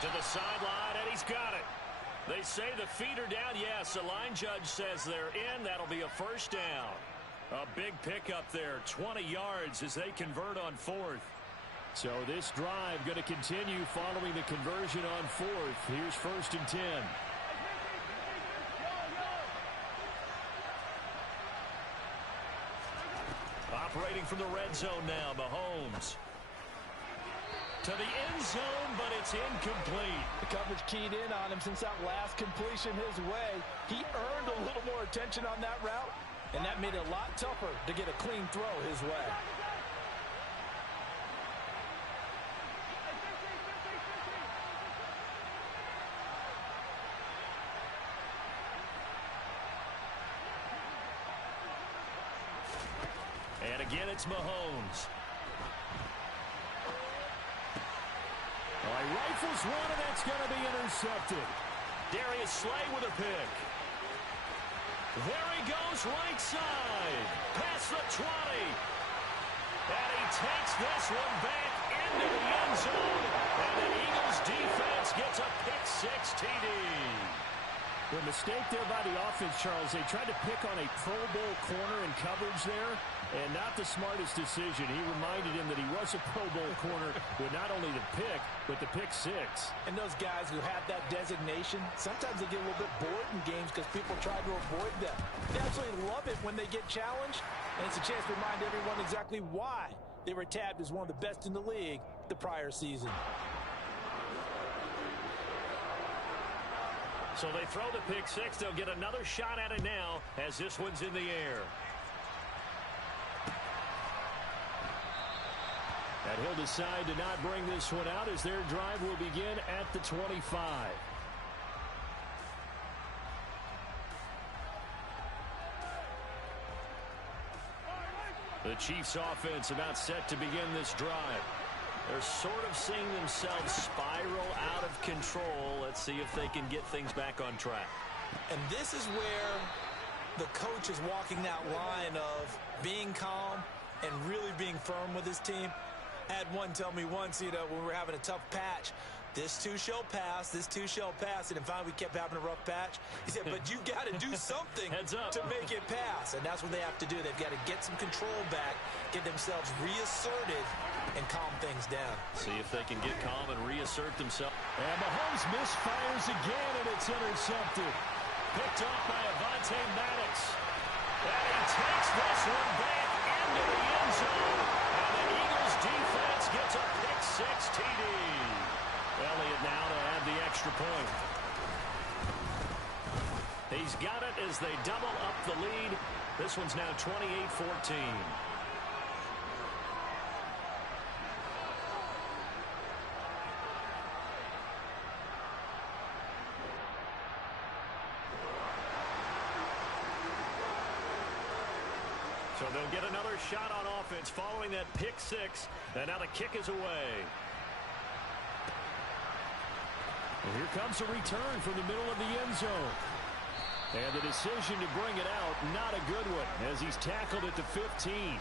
To the sideline, and he's got it. They say the feet are down. Yes, the line judge says they're in. That'll be a first down. A big pickup there, 20 yards as they convert on 4th. So this drive going to continue following the conversion on 4th. Here's 1st and 10. Operating from the red zone now, Mahomes. To the end zone, but it's incomplete. The coverage keyed in on him since that last completion his way. He earned a little more attention on that route, and that made it a lot tougher to get a clean throw his way. And again, it's Mahomes. Well, he rifles one, and that's going to be intercepted. Darius Slay with a pick. There he goes, right side. Past the 20. And he takes this one back into the end zone. And the Eagles defense gets a pick-6 TD. The mistake there by the offense, Charles, they tried to pick on a Pro Bowl corner in coverage there, and not the smartest decision. He reminded him that he was a Pro Bowl corner with not only the pick, but the pick-6. And those guys who have that designation, sometimes they get a little bit bored in games because people try to avoid them. They absolutely love it when they get challenged, and it's a chance to remind everyone exactly why they were tabbed as one of the best in the league the prior season. So they throw the pick-6. They'll get another shot at it now as this one's in the air. And he'll decide to not bring this one out as their drive will begin at the 25. The Chiefs offense about set to begin this drive. They're sort of seeing themselves spiral out of control. Let's see if they can get things back on track. And this is where the coach is walking that line of being calm and really being firm with his team. I had one tell me once, when we were having a tough patch, this too shall pass, this too shall pass. And then finally we kept having a rough patch. He said, but you got to do something to make it pass. And that's what they have to do. They've got to get some control back, get themselves reasserted, and calm things down. See if they can get calm and reassert themselves. And Mahomes misfires again, and it's intercepted. Picked off by Avonte Maddox. And he takes this one back into the end zone. And the Eagles defense gets a pick-6 TD. Elliott now to add the extra point. He's got it as they double up the lead. This one's now 28-14. So they'll get another shot on offense following that pick-6. And now the kick is away. And here comes a return from the middle of the end zone. And the decision to bring it out, not a good one, as he's tackled at the 15.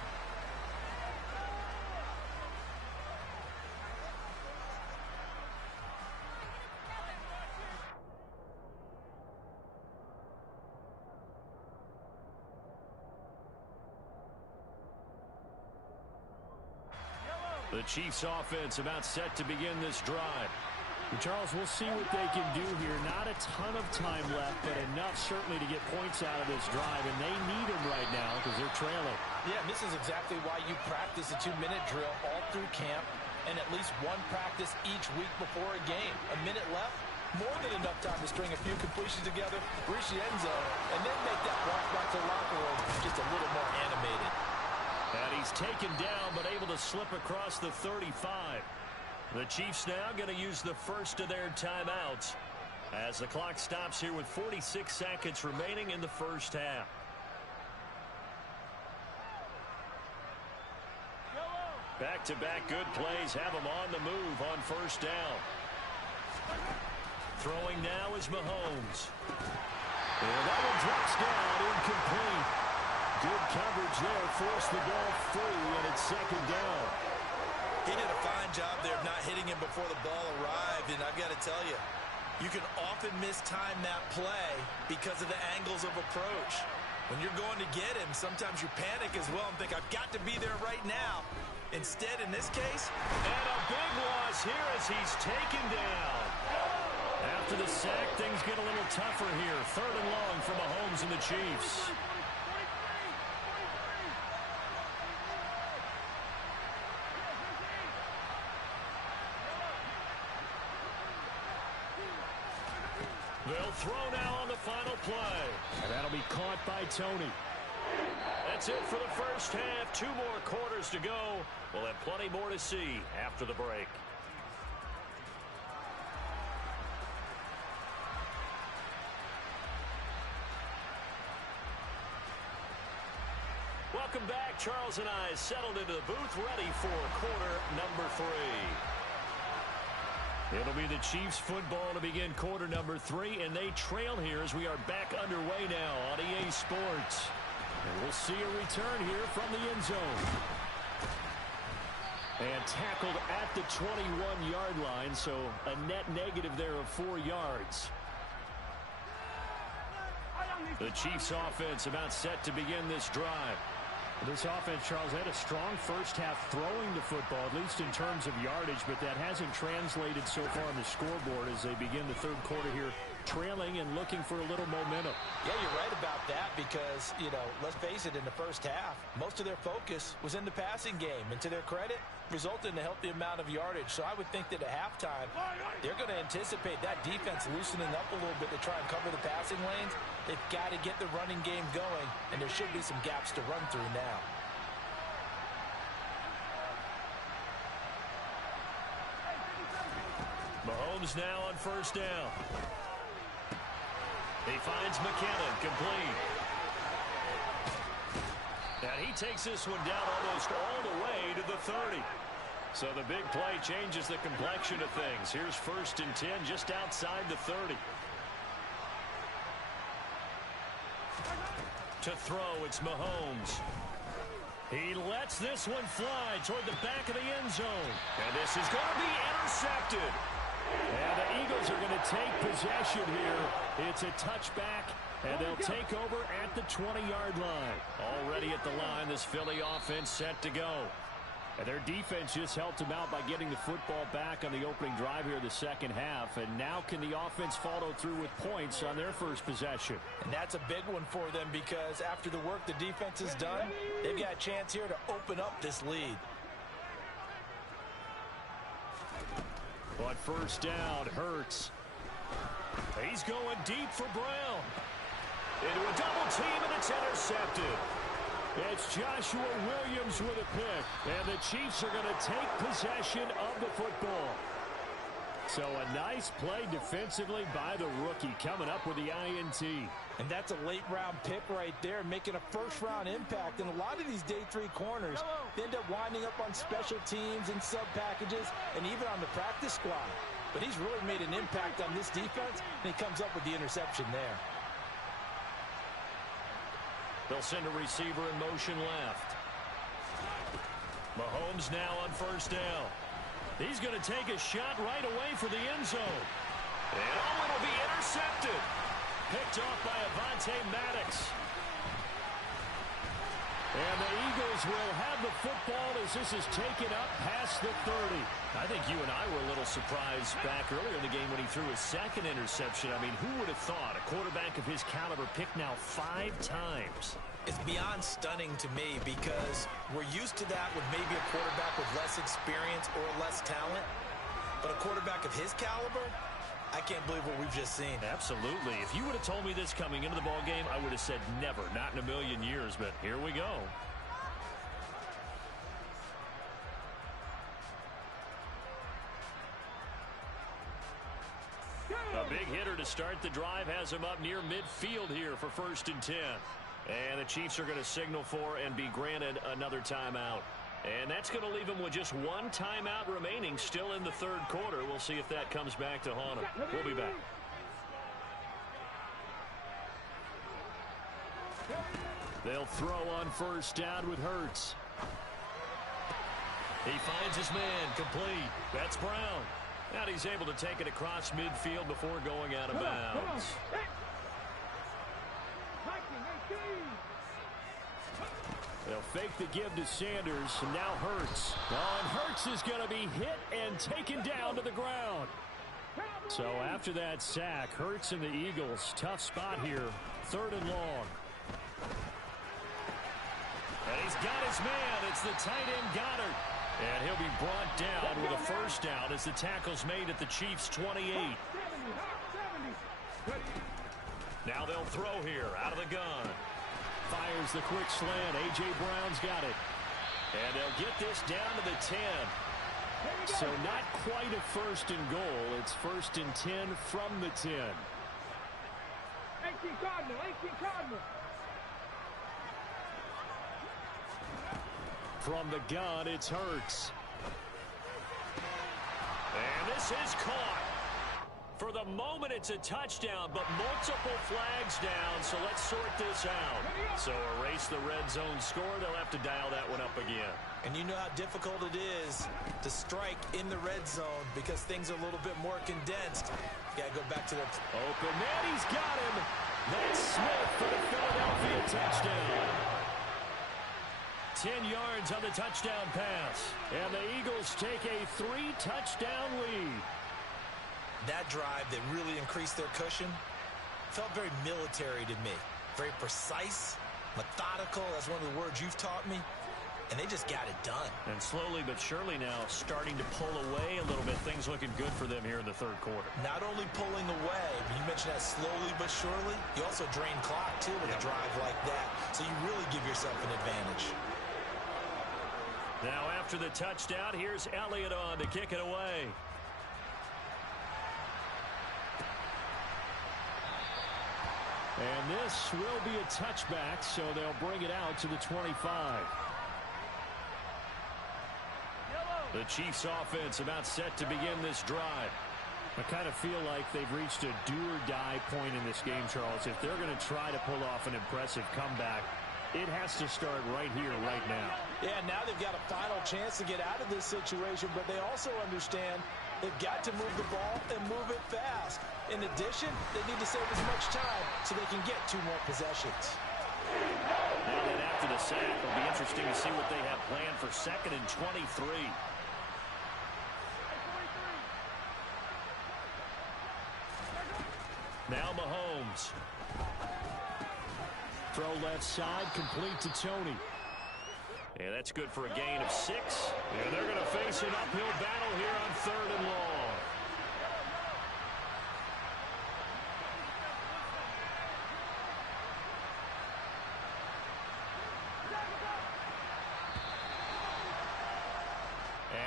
The Chiefs offense about set to begin this drive. Charles, we'll see what they can do here. Not a ton of time left, but enough certainly to get points out of this drive, and they need them right now because they're trailing. Yeah, and this is exactly why you practice a 2-minute drill all through camp and at least one practice each week before a game. A minute left, more than enough time to string a few completions together, reach the end zone, and then make that walk back to the locker room just a little more animated. And he's taken down, but able to slip across the 35. The Chiefs now going to use the first of their timeouts as the clock stops here with 46 seconds remaining in the first half. Back-to-back good plays have him on the move on first down. Throwing now is Mahomes. And that one drops down, incomplete. Good coverage there, forced the ball free, and it's second down. He did a fine job there of not hitting him before the ball arrived, and I've got to tell you, you can often mistime that play because of the angles of approach. When you're going to get him, sometimes you panic as well and think, I've got to be there right now. Instead, in this case, and a big loss here as he's taken down. After the sack, things get a little tougher here. Third and long for Mahomes and the Chiefs. They'll throw now on the final play. And that'll be caught by Tony. That's it for the first half. 2 more quarters to go. We'll have plenty more to see after the break. Welcome back. Charles and I settled into the booth, ready for quarter number 3. It'll be the Chiefs football to begin quarter number 3, and they trail here as we are back underway now on EA Sports. And we'll see a return here from the end zone. And tackled at the 21-yard line, so a net negative there of 4 yards. The Chiefs offense about set to begin this drive. This offense, Charles, had a strong first half throwing the football, at least in terms of yardage, but that hasn't translated so far on the scoreboard as they begin the third quarter here, trailing and looking for a little momentum. Yeah, you're right about that because, let's face it, in the first half, most of their focus was in the passing game. And to their credit, resulted in a healthy amount of yardage. So I would think that at halftime, they're going to anticipate that defense loosening up a little bit to try and cover the passing lanes. They've got to get the running game going, and there should be some gaps to run through now. Mahomes now on first down. He finds McKinnon, complete. And he takes this one down almost all the way to the 30. So the big play changes the complexion of things. Here's 1st and 10 just outside the 30. To throw, it's Mahomes. He lets this one fly toward the back of the end zone. And this is going to be intercepted. And the Eagles are going to take possession here. It's a touchback, and they'll take over at the 20-yard line. Already at the line, this Philly offense set to go. And their defense just helped them out by getting the football back on the opening drive here the second half. And now can the offense follow through with points on their first possession? And that's a big one for them because after the work the defense has done, they've got a chance here to open up this lead. But first down, Hurts. He's going deep for Brown. Into a double team, and it's intercepted. It's Joshua Williams with a pick. And the Chiefs are going to take possession of the football. So a nice play defensively by the rookie coming up with the INT. And that's a late-round pick right there, making a first-round impact. And a lot of these day 3 corners end up winding up on special teams and sub-packages and even on the practice squad. But he's really made an impact on this defense, and he comes up with the interception there. They'll send a receiver in motion left. Mahomes now on first down. He's going to take a shot right away for the end zone. And it'll be intercepted. Picked off by Avonte Maddox. And the Eagles will have the football as this is taken up past the 30. I think you and I were a little surprised back earlier in the game when he threw his second interception. I mean, who would have thought a quarterback of his caliber picked now 5 times? It's beyond stunning to me because we're used to that with maybe a quarterback with less experience or less talent. But a quarterback of his caliber, I can't believe what we've just seen. Absolutely. If you would have told me this coming into the ball game, I would have said never, not in a million years, but here we go. A big hitter to start the drive has him up near midfield here for 1st and 10. And the Chiefs are going to signal for and be granted another timeout. And that's going to leave them with just one timeout remaining still in the 3rd quarter. We'll see if that comes back to haunt them. We'll be back. They'll throw on 1st down with Hurts. He finds his man complete. That's Brown. Now he's able to take it across midfield before going out of bounds. They'll fake the give to Sanders, and now Hurts. And Hurts is going to be hit and taken down to the ground. So after that sack, Hurts and the Eagles, tough spot here, 3rd and long. And he's got his man. It's the tight end Goddard. And he'll be brought down with a 1st down as the tackle's made at the Chiefs' 28. Now they'll throw here out of the gun. Fires the quick slant. A.J. Brown's got it. And they'll get this down to the 10. So not quite a 1st and goal. It's 1st and 10 from the 10. 18 Cardinal, 18 Cardinal. From the gun, it's Hurts. And this is caught. For the moment, it's a touchdown, but multiple flags down, so let's sort this out. So erase the red zone score. They'll have to dial that one up again. And you know how difficult it is to strike in the red zone because things are a little bit more condensed. You got to go back to the open man. He's got him. That's Smith for the Philadelphia touchdown. 10 yards on the touchdown pass. And the Eagles take a 3-touchdown lead. That drive that really increased their cushion felt very military to me. Very precise, methodical. That's one of the words you've taught me. And they just got it done. And slowly but surely now starting to pull away a little bit. Things looking good for them here in the 3rd quarter. Not only pulling away, but you mentioned that slowly but surely. You also drain clock, too, with a drive like that. So you really give yourself an advantage. Now after the touchdown, here's Elliott on to kick it away. And this will be a touchback, so they'll bring it out to the 25. The Chiefs offense about set to begin this drive. I kind of feel like they've reached a do-or-die point in this game, Charles. If they're going to try to pull off an impressive comeback, it has to start right here, right now. Yeah, now they've got a final chance to get out of this situation, but they also understand they've got to move the ball and move it fast. In addition, they need to save as much time so they can get 2 more possessions. Now then after the sack, it'll be interesting to see what they have planned for 2nd and 23. Now Mahomes. Throw left side, complete to Tony. Yeah, that's good for a gain of 6. And they're going to face an uphill battle here on 3rd and long.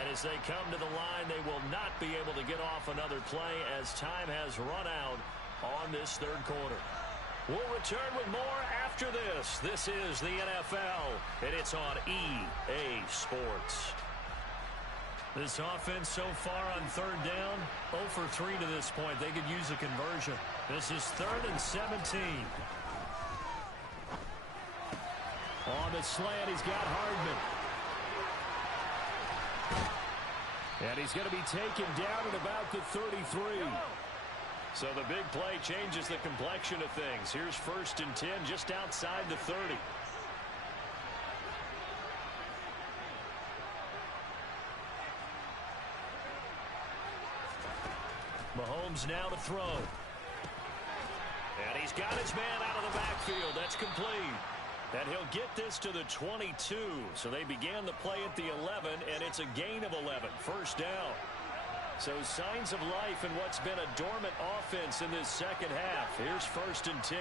And as they come to the line, they will not be able to get off another play as time has run out on this 3rd quarter. We'll return with more after this. This is the NFL, and it's on EA Sports. This offense so far on 3rd down, 0 for 3 to this point. They could use a conversion. This is 3rd and 17. On the slant, he's got Hardman. And he's going to be taken down at about the 33. So the big play changes the complexion of things. Here's 1st and 10 just outside the 30. Mahomes now to throw. And he's got his man out of the backfield. That's complete. And he'll get this to the 22. So they began the play at the 11, and it's a gain of 11. 1st down. So signs of life in what's been a dormant offense in this second half. Here's 1st and 10.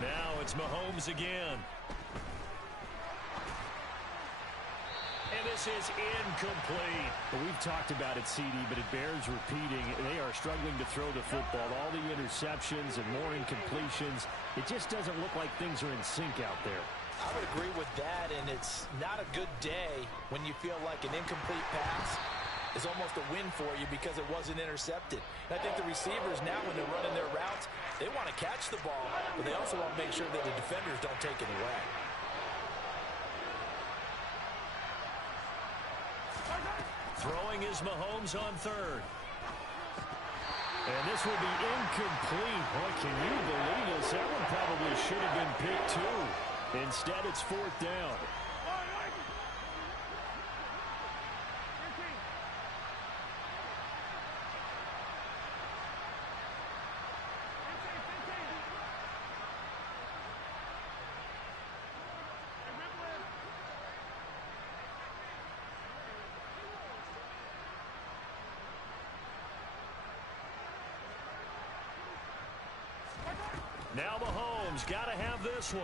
Now it's Mahomes again. And this is incomplete. Well, we've talked about it, CD, but it bears repeating. They are struggling to throw the football. All the interceptions and more incompletions. It just doesn't look like things are in sync out there. I would agree with that, and it's not a good day when you feel like an incomplete pass is almost a win for you because it wasn't intercepted. And I think the receivers now, when they're running their routes, they want to catch the ball, but they also want to make sure that the defenders don't take it away. Throwing is Mahomes on 3rd. And this will be incomplete. Boy, can you believe this? That one probably should have been picked too. Instead, it's 4th down. Now Mahomes got to have this one.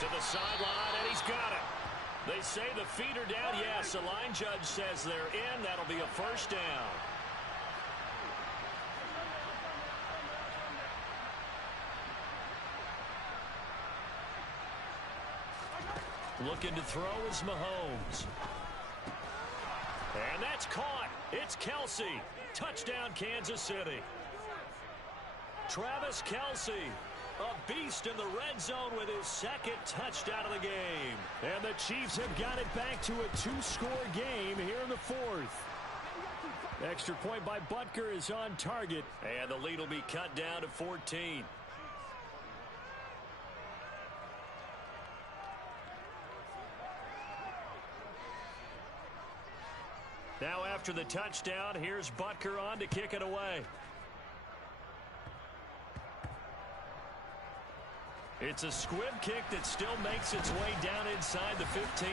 To the sideline, and he's got it. They say the feet are down. Yes, the line judge says they're in. That'll be a 1st down. Looking to throw is Mahomes. And that's caught. It's Kelsey. Touchdown, Kansas City. Travis Kelsey, a beast in the red zone with his 2nd touchdown of the game. And the Chiefs have got it back to a 2-score game here in the 4th. Extra point by Butker is on target. And the lead will be cut down to 14. Now after the touchdown, here's Butker on to kick it away. It's a squib kick that still makes its way down inside the 15.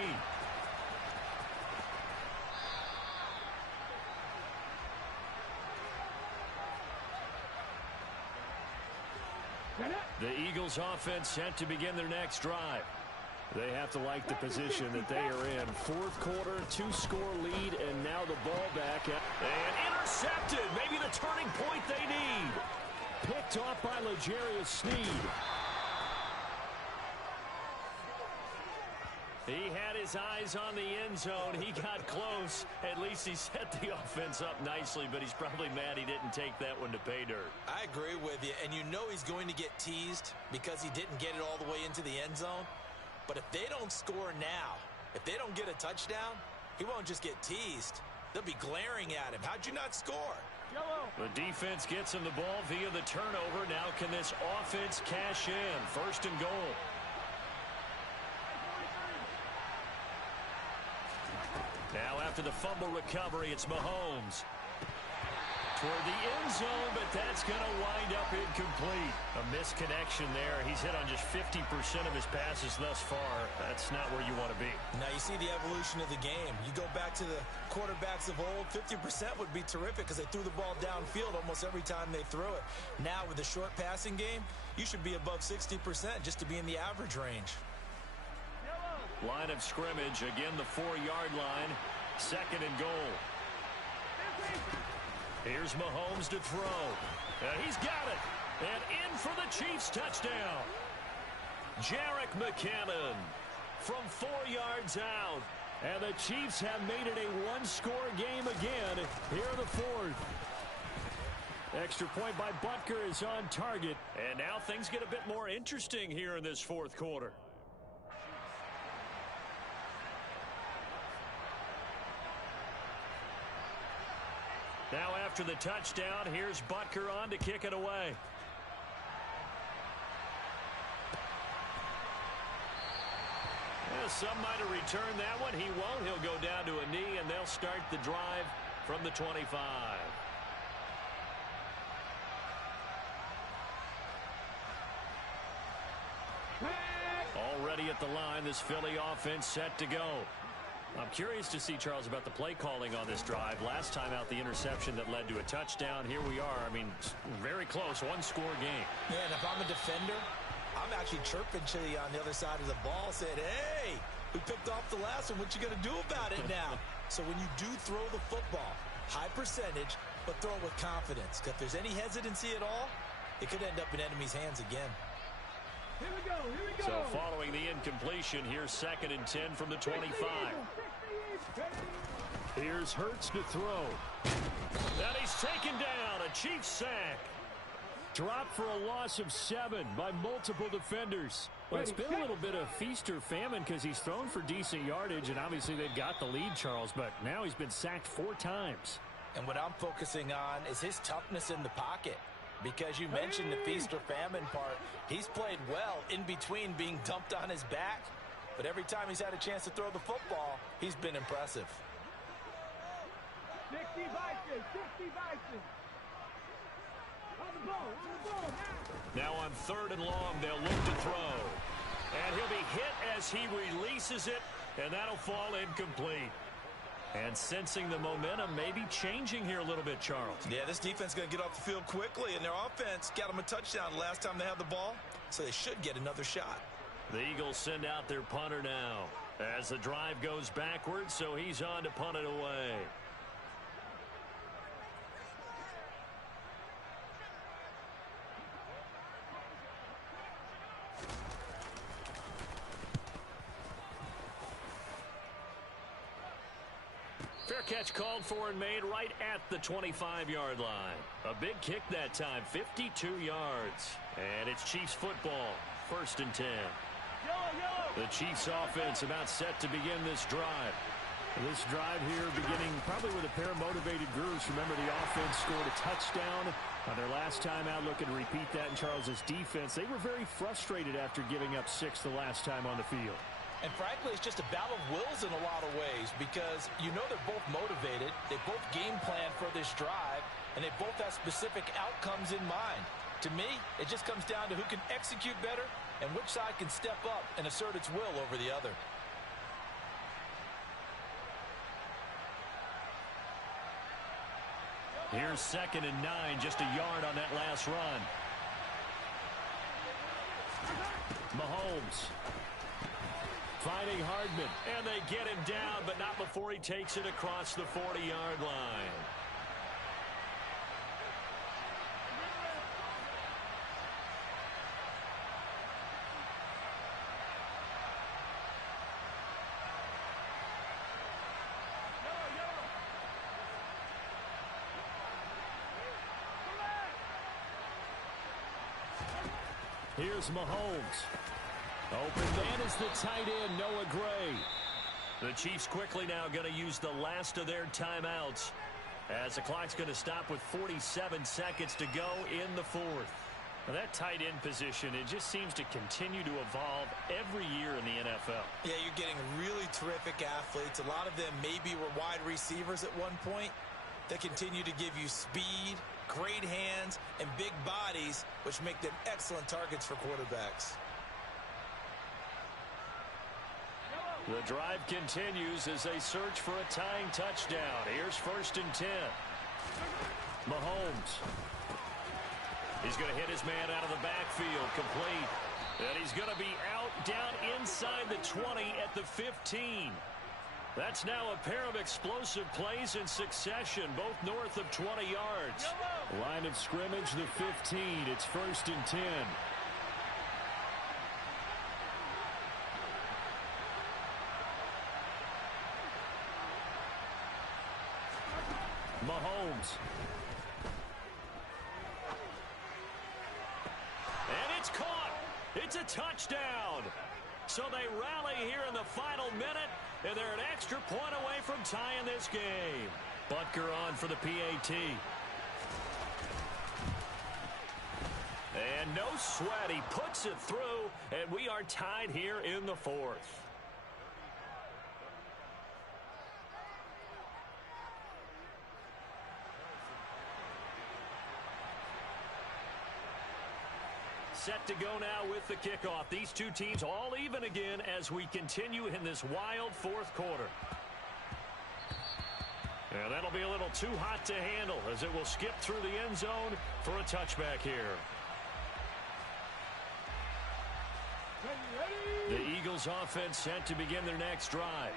The Eagles offense set to begin their next drive. They have to like the position that they are in. 4th quarter, 2-score lead, and now the ball back. And intercepted. Maybe the turning point they need. Picked off by L'Jarius Sneed. He had his eyes on the end zone. He got close. At least he set the offense up nicely, but he's probably mad he didn't take that one to pay dirt. I agree with you, and you know he's going to get teased because he didn't get it all the way into the end zone. But if they don't score now, if they don't get a touchdown, he won't just get teased. They'll be glaring at him. How'd you not score? The defense gets him the ball via the turnover. Now can this offense cash in? 1st and goal. Now after the fumble recovery, it's Mahomes. Toward the end zone, but that's going to wind up incomplete. A misconnection there. He's hit on just 50% of his passes thus far. That's not where you want to be. Now you see the evolution of the game. You go back to the quarterbacks of old, 50% would be terrific because they threw the ball downfield almost every time they threw it. Now with the short passing game, you should be above 60% just to be in the average range. Line of scrimmage, again the 4-yard line. 2nd and goal. Here's Mahomes to throw. And he's got it. And in for the Chiefs touchdown. Jerick McKinnon from 4 yards out. And the Chiefs have made it a 1-score game again here in the 4th. Extra point by Butker is on target. And now things get a bit more interesting here in this 4th quarter. Now after the touchdown, here's Butker on to kick it away. Well, some might have returned that one. He won't. He'll go down to a knee, and they'll start the drive from the 25. ready at the line. This Philly offense set to go. I'm curious to see, Charles, about the play calling on this drive. Last time out, the interception that led to a touchdown. Here we are. I mean, very close, one-score game. Yeah, and if I'm a defender, I'm actually chirping to you on the other side of the ball, saying, hey, we picked off the last one. What you going to do about it now? So when you do throw the football, high percentage, but throw it with confidence. If there's any hesitancy at all, it could end up in enemy's hands again. Here we go, here we go. So following the incompletion, here's 2nd and 10 from the 25. Here's Hurts to throw. And he's taken down. A Chiefs sack. Dropped for a loss of 7 by multiple defenders. Well, it's been a little bit of feast or famine because he's thrown for decent yardage, and obviously they've got the lead, Charles, but now he's been sacked 4 times. And what I'm focusing on is his toughness in the pocket. Because you mentioned the feast or famine part, he's played well in between being dumped on his back. But every time he's had a chance to throw the football, he's been impressive. 60 Vikings, 60 Vikings. On the ball now on 3rd and long, they'll look to throw. And he'll be hit as he releases it, and that'll fall incomplete. And sensing the momentum maybe changing here a little bit, Charles. Yeah, this defense is going to get off the field quickly, and their offense got them a touchdown the last time they had the ball, so they should get another shot. The Eagles send out their punter now as the drive goes backwards, so he's on to punt it away. Fair catch called for and made right at the 25-yard line. A big kick that time, 52 yards. And it's Chiefs football, 1st and 10. The Chiefs offense about set to begin this drive. This drive here beginning probably with a pair of motivated groups. Remember, the offense scored a touchdown on their last time out. Looking to repeat that in Charles's defense. They were very frustrated after giving up 6 the last time on the field. And frankly, it's just a battle of wills in a lot of ways because you know they're both motivated. They both game plan for this drive, and they both have specific outcomes in mind. To me, it just comes down to who can execute better and which side can step up and assert its will over the other. Here's 2nd and 9, just a yard on that last run. Mahomes finding Hardman. And they get him down, but not before he takes it across the 40-yard line. Here's Mahomes. Open man is the tight end, Noah Gray. The Chiefs quickly now going to use the last of their timeouts as the clock's going to stop with 47 seconds to go in the 4th. Now that tight end position, it just seems to continue to evolve every year in the NFL. Yeah, you're getting really terrific athletes. A lot of them maybe were wide receivers at one point. They continue to give you speed, great hands, and big bodies, which make them excellent targets for quarterbacks. The drive continues as they search for a tying touchdown. Here's 1st and 10. Mahomes. He's going to hit his man out of the backfield, complete. And he's going to be out down inside the 20 at the 15. That's now a pair of explosive plays in succession, both north of 20 yards. Line of scrimmage, the 15. It's 1st and 10. Mahomes. And it's caught. It's a touchdown. So they rally here in the final minute, and they're an extra point away from tying this game. Butker on for the PAT. And no sweat. He puts it through, and we are tied here in the 4th. set to go now with the kickoff. These two teams all even again as we continue in this wild fourth quarter. And that'll be a little too hot to handle as it will skip through the end zone for a touchback here. The Eagles offense set to begin their next drive.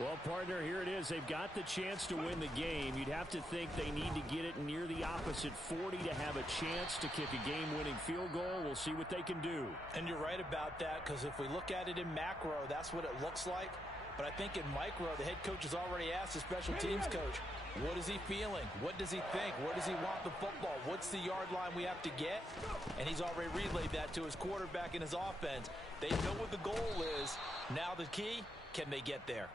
Well, partner, here it is. They've got the chance to win the game. You'd have to think they need to get it near the opposite 40 to have a chance to kick a game-winning field goal. We'll see what they can do. And you're right about that, because if we look at it in macro, that's what it looks like. But I think in micro, the head coach has already asked the special teams coach, what is he feeling? What does he think? Where does he want the football? What's the yard line we have to get? And he's already relayed that to his quarterback and his offense. They know what the goal is. Now the key, can they get there?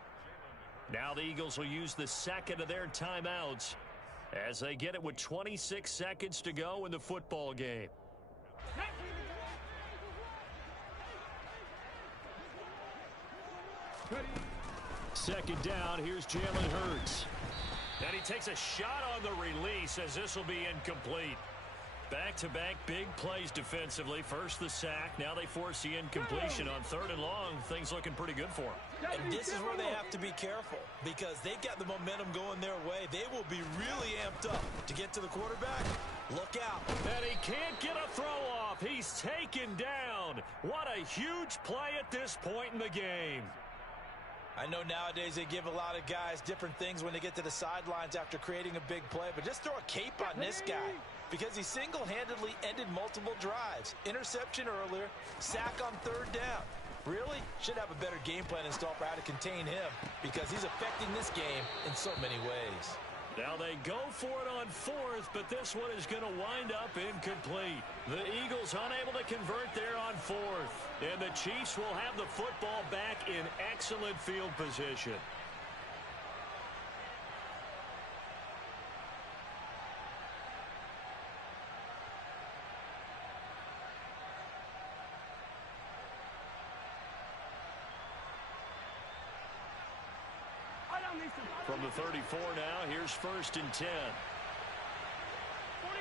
Now the Eagles will use the second of their timeouts as they get it with 26 seconds to go in the football game. Second down, here's Jalen Hurts. And he takes a shot on the release as this will be incomplete. Back-to-back big plays defensively. First the sack. Now they force the incompletion on 3rd and long. Things looking pretty good for them. And this is where they have to be careful because they've got the momentum going their way. They will be really amped up to get to the quarterback. Look out. And he can't get a throw off. He's taken down. What a huge play at this point in the game. I know nowadays they give a lot of guys different things when they get to the sidelines after creating a big play, but just throw a cape on this guy because he single-handedly ended multiple drives. Interception earlier, sack on 3rd down. Really? Should have a better game plan installed for how to contain him because he's affecting this game in so many ways. Now they go for it on 4th, but this one is going to wind up incomplete. The Eagles unable to convert there on 4th. And the Chiefs will have the football back in excellent field position. From the 34 now, here's 1st and 10. 43.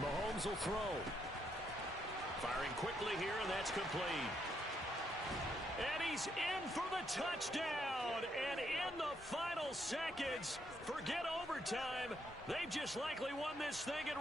Mahomes will throw. Firing quickly here, and that's complete. And he's in for the touchdown. And in the final seconds, forget overtime. They've just likely won this thing in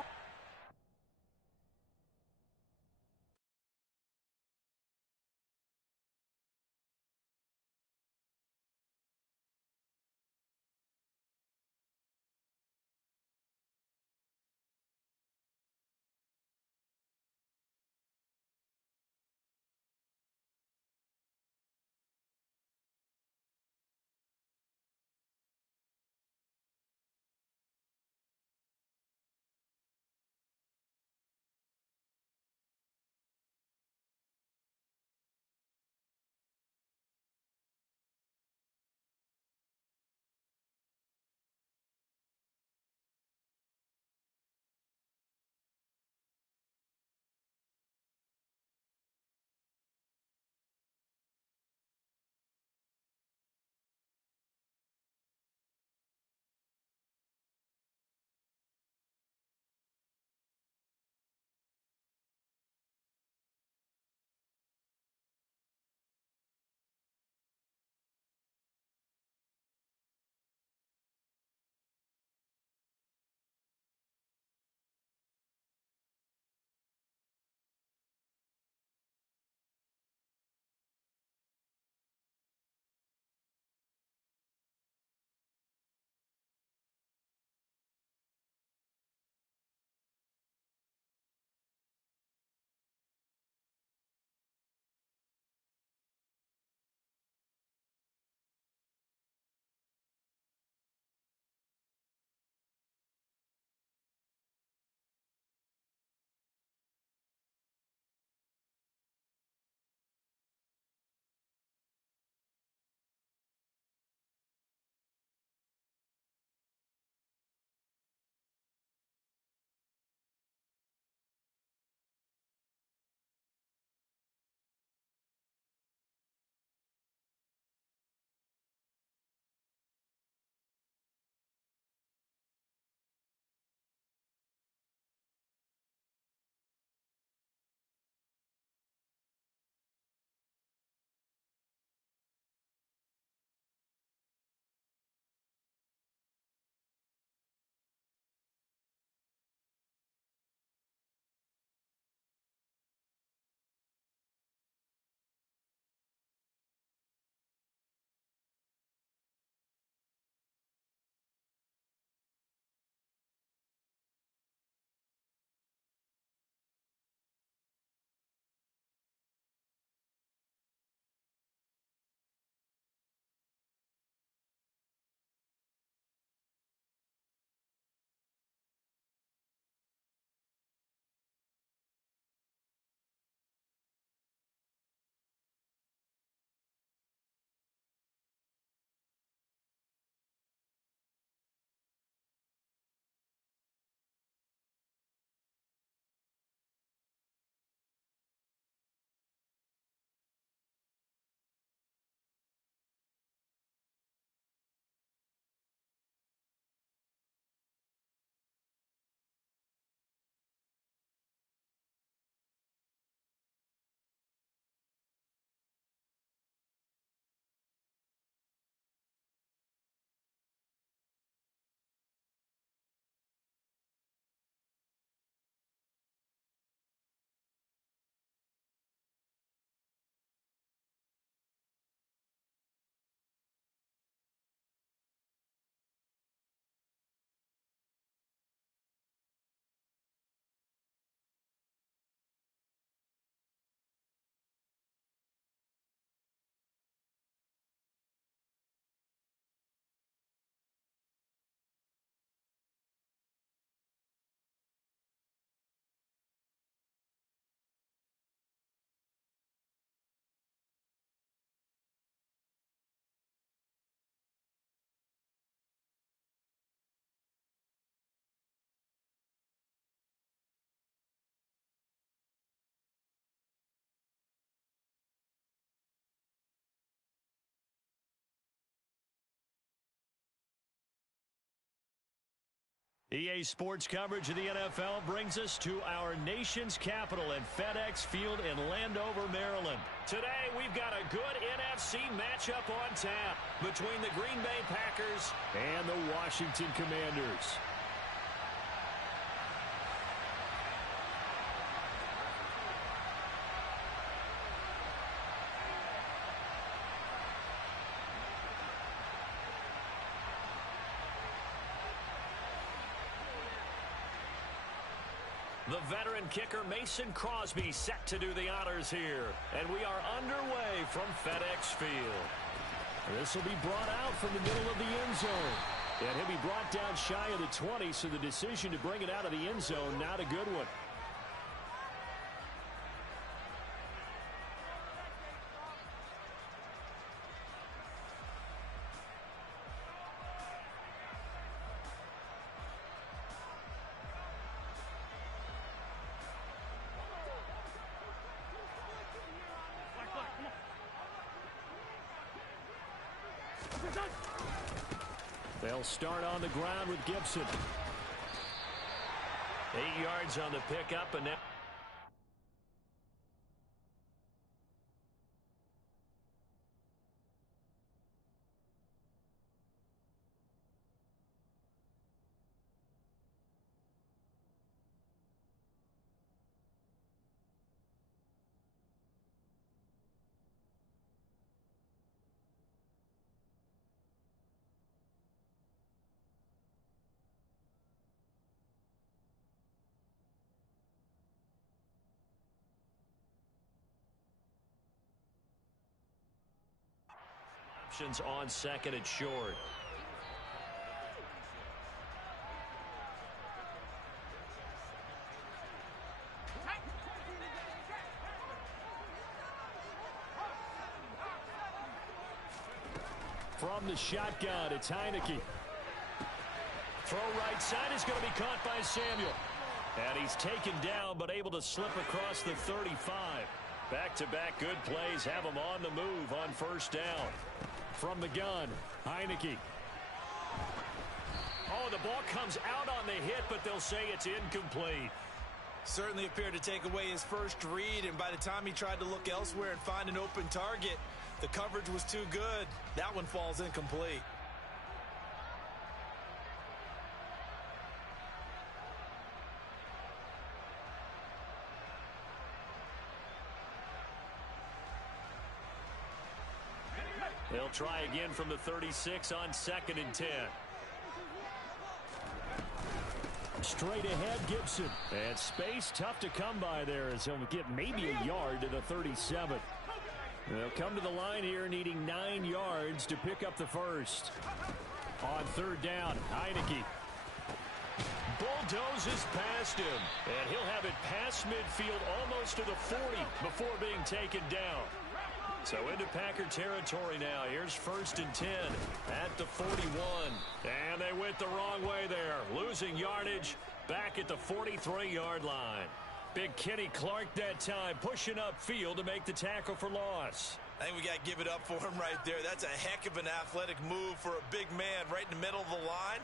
EA Sports coverage of the NFL brings us to our nation's capital at FedEx Field in Landover, Maryland. Today, we've got a good NFC matchup on tap between the Green Bay Packers and the Washington Commanders. The veteran kicker Mason Crosby set to do the honors here. And we are underway from FedEx Field. This will be brought out from the middle of the end zone. And he'll be brought down shy of the 20, so the decision to bring it out of the end zone, not a good one. They'll start on the ground with Gibson. 8 yards on the pickup, and now options on second and short. From the shotgun, it's Heineke. Throw right side is going to be caught by Samuel. And he's taken down, but able to slip across the 35. Back-to-back good plays have him on the move on first down. From the gun, Heineke. Oh, the ball comes out on the hit, but they'll say it's incomplete. Certainly appeared to take away his first read, and by the time he tried to look elsewhere and find an open target, the coverage was too good. That one falls incomplete. They'll try again from the 36 on second and 10. Straight ahead, Gibson. And space tough to come by there as he'll get maybe a yard to the 37. They'll come to the line here needing 9 yards to pick up the first. On third down, Heineke. Bulldozes past him. And he'll have it past midfield almost to the 40 before being taken down. So into Packer territory now. Here's first and 10 at the 41. And they went the wrong way there. Losing yardage back at the 43-yard line. Big Kenny Clark that time pushing upfield to make the tackle for loss. I think we got to give it up for him right there. That's a heck of an athletic move for a big man right in the middle of the line.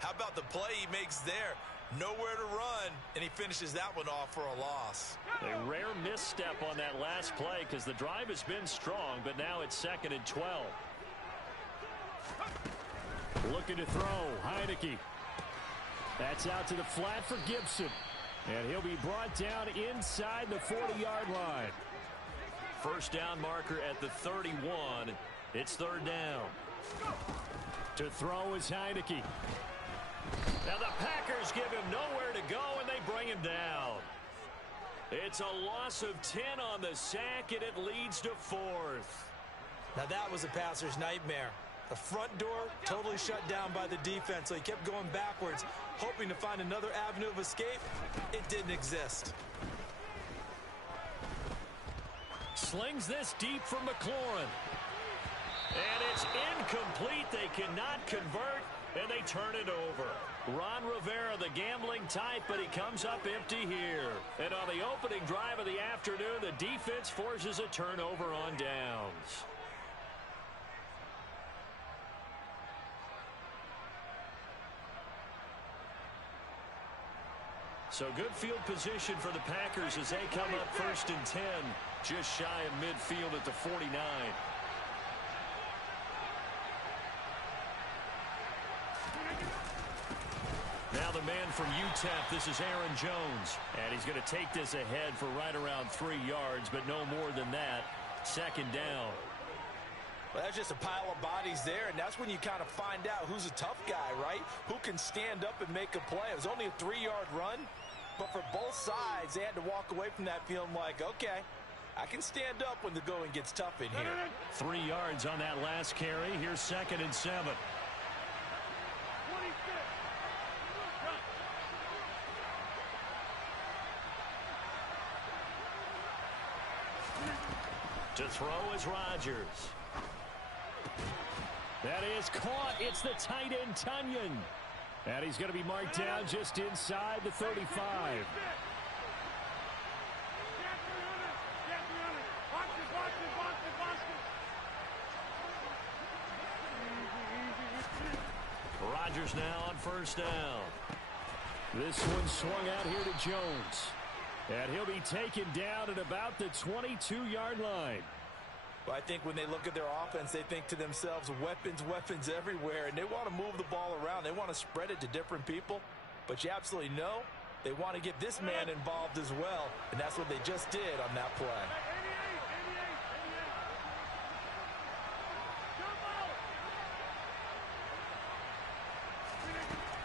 How about the play he makes there? Nowhere to run, and he finishes that one off for a loss. A rare misstep on that last play because the drive has been strong, but now it's second and 12. Looking to throw, Heineke. That's out to the flat for Gibson. And he'll be brought down inside the 40-yard line. First down marker at the 31. It's third down. To throw is Heineke. Now the Packers give him nowhere to go, and they bring him down. It's a loss of 10 on the sack, and it leads to fourth. Now that was a passer's nightmare. The front door totally shut down by the defense, so he kept going backwards, hoping to find another avenue of escape. It didn't exist. Slings this deep from McLaurin. And it's incomplete. They cannot convert, and they turn it over. Ron Rivera, the gambling type, but he comes up empty here. And on the opening drive of the afternoon, the defense forces a turnover on downs. So good field position for the Packers as they come up 1st and 10, just shy of midfield at the 49. Now the man from UTEP, this is Aaron Jones. And he's going to take this ahead for right around 3 yards, but no more than that. 2nd down. Well, that's just a pile of bodies there, and that's when you kind of find out who's a tough guy, right? Who can stand up and make a play. It was only a 3-yard run, but for both sides, they had to walk away from that feeling like, okay, I can stand up when the going gets tough in here. 3 yards on that last carry. Here's 2nd and 7. To throw is Rodgers. That is caught. It's the tight end, Tunyon. And he's going to be marked down just inside the 35. Rodgers now on 1st down. This one swung out here to Jones. And he'll be taken down at about the 22-yard line. Well, I think when they look at their offense, they think to themselves, weapons, weapons everywhere, and they want to move the ball around. They want to spread it to different people, but you absolutely know they want to get this man involved as well, and that's what they just did on that play.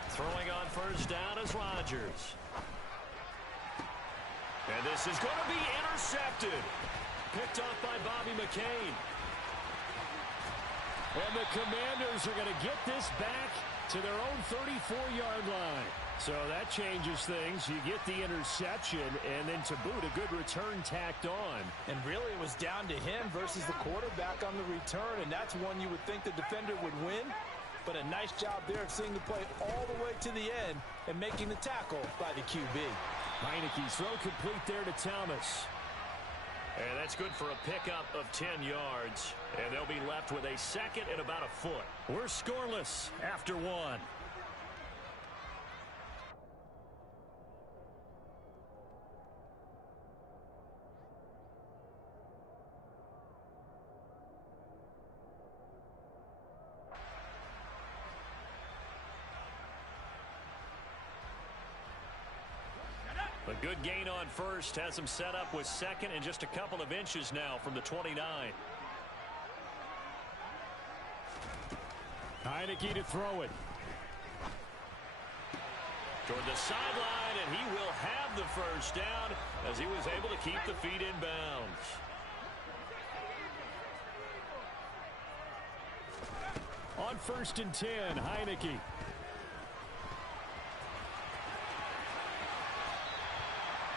Throwing on 1st down is Rodgers. And this is going to be intercepted. Picked off by Bobby McCain. And the Commanders are going to get this back to their own 34-yard line. So that changes things. You get the interception, and then to boot, a good return tacked on. And really, it was down to him versus the quarterback on the return, and that's one you would think the defender would win. But a nice job there of seeing the play all the way to the end and making the tackle by the QB. Heineke's throw complete there to Thomas. And that's good for a pickup of 10 yards. And they'll be left with a 2nd and about a foot. We're scoreless after 1. A good gain on 1st, has him set up with 2nd and just a couple of inches now from the 29. Heineke to throw it. Toward the sideline, and he will have the 1st down as he was able to keep the feet in bounds. On 1st and 10, Heineke.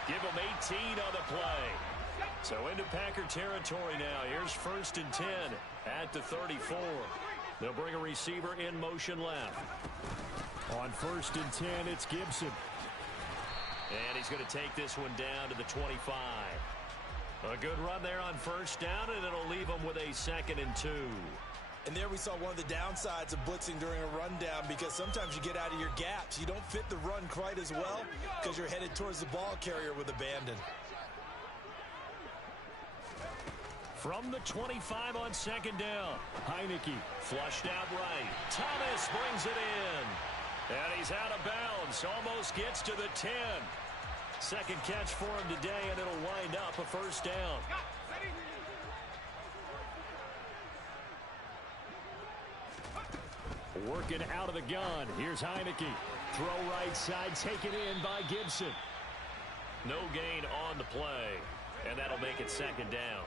Give him 18 on the play. So into Packer territory now. Here's 1st and 10 at the 34. They'll bring a receiver in motion left. On 1st and 10, it's Gibson. And he's going to take this one down to the 25. A good run there on 1st down, and it'll leave him with a 2nd and 2. And there we saw one of the downsides of blitzing during a rundown, because sometimes you get out of your gaps. You don't fit the run quite as well because you're headed towards the ball carrier with abandon. From the 25 on 2nd down, Heineke flushed out right. Thomas brings it in. And he's out of bounds. Almost gets to the 10. 2nd catch for him today, and it'll wind up a 1st down. Working out of the gun. Here's Heineke. Throw right side, taken in by Gibson. No gain on the play, and that'll make it 2nd down.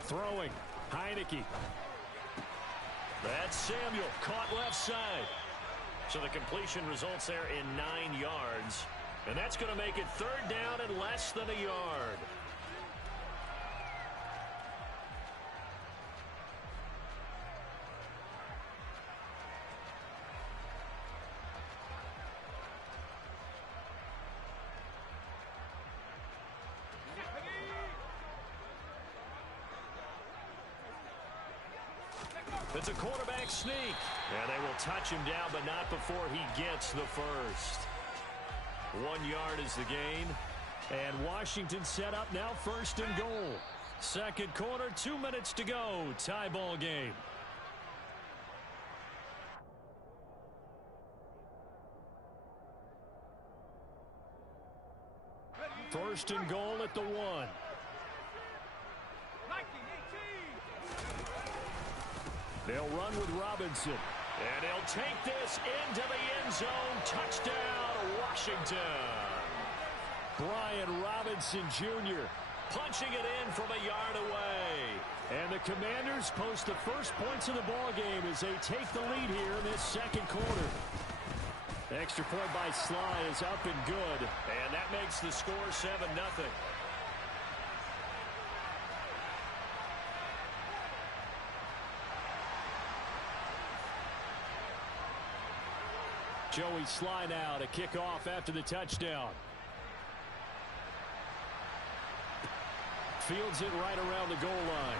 Throwing. Heineke. That's Samuel. Caught left side. So the completion results there in 9 yards. And that's going to make it 3rd down and less than a yard. It's a quarterback sneak. And they will touch him down, but not before he gets the first. 1 yard is the gain. And Washington set up now, first and goal. Second quarter, 2 minutes to go. Tie ball game. First and goal at the 1. They'll run with Robinson. And he'll take this into the end zone. Touchdown, Washington. Brian Robinson Jr. punching it in from a yard away. And the Commanders post the first points of the ball game as they take the lead here in this second quarter. The extra point by Sly is up and good. And that makes the score 7-0. Joey Sly now to kick off after the touchdown. Fields it right around the goal line.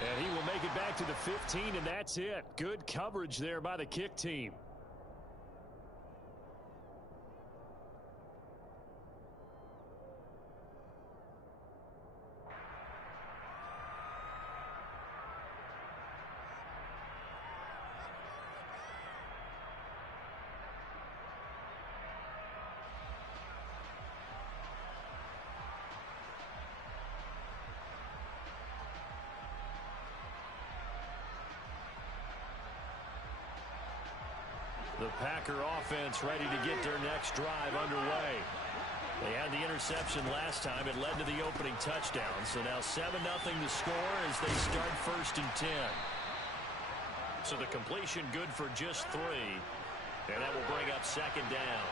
And he will make it back to the 15, and that's it. Good coverage there by the kick team. The Packer offense ready to get their next drive underway. They had the interception last time. It led to the opening touchdown. So now 7-0 to score as they start first and 10. So the completion good for just 3. And that will bring up second down.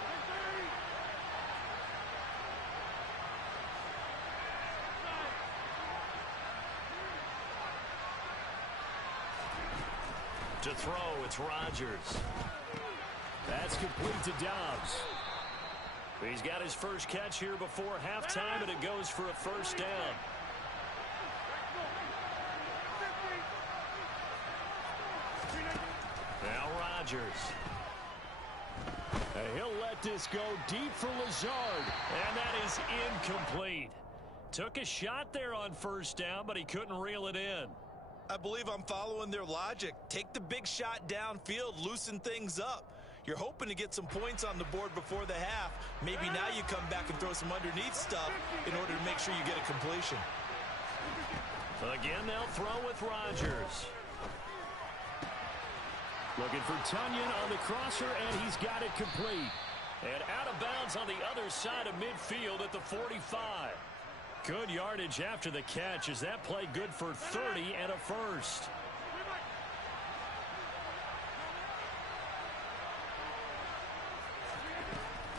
To throw, it's Rodgers. That's complete to Dobbs. He's got his first catch here before halftime, and it goes for a first down. Now Rodgers. And he'll let this go deep for Lazard. And that is incomplete. Took a shot there on first down, but he couldn't reel it in. I believe I'm following their logic. Take the big shot downfield, loosen things up. You're hoping to get some points on the board before the half. Maybe now you come back and throw some underneath stuff in order to make sure you get a completion. Again, they'll throw with Rodgers. Looking for Tunyon on the crosser, and he's got it complete. And out of bounds on the other side of midfield at the 45. Good yardage after the catch as that play good for 30 and a first.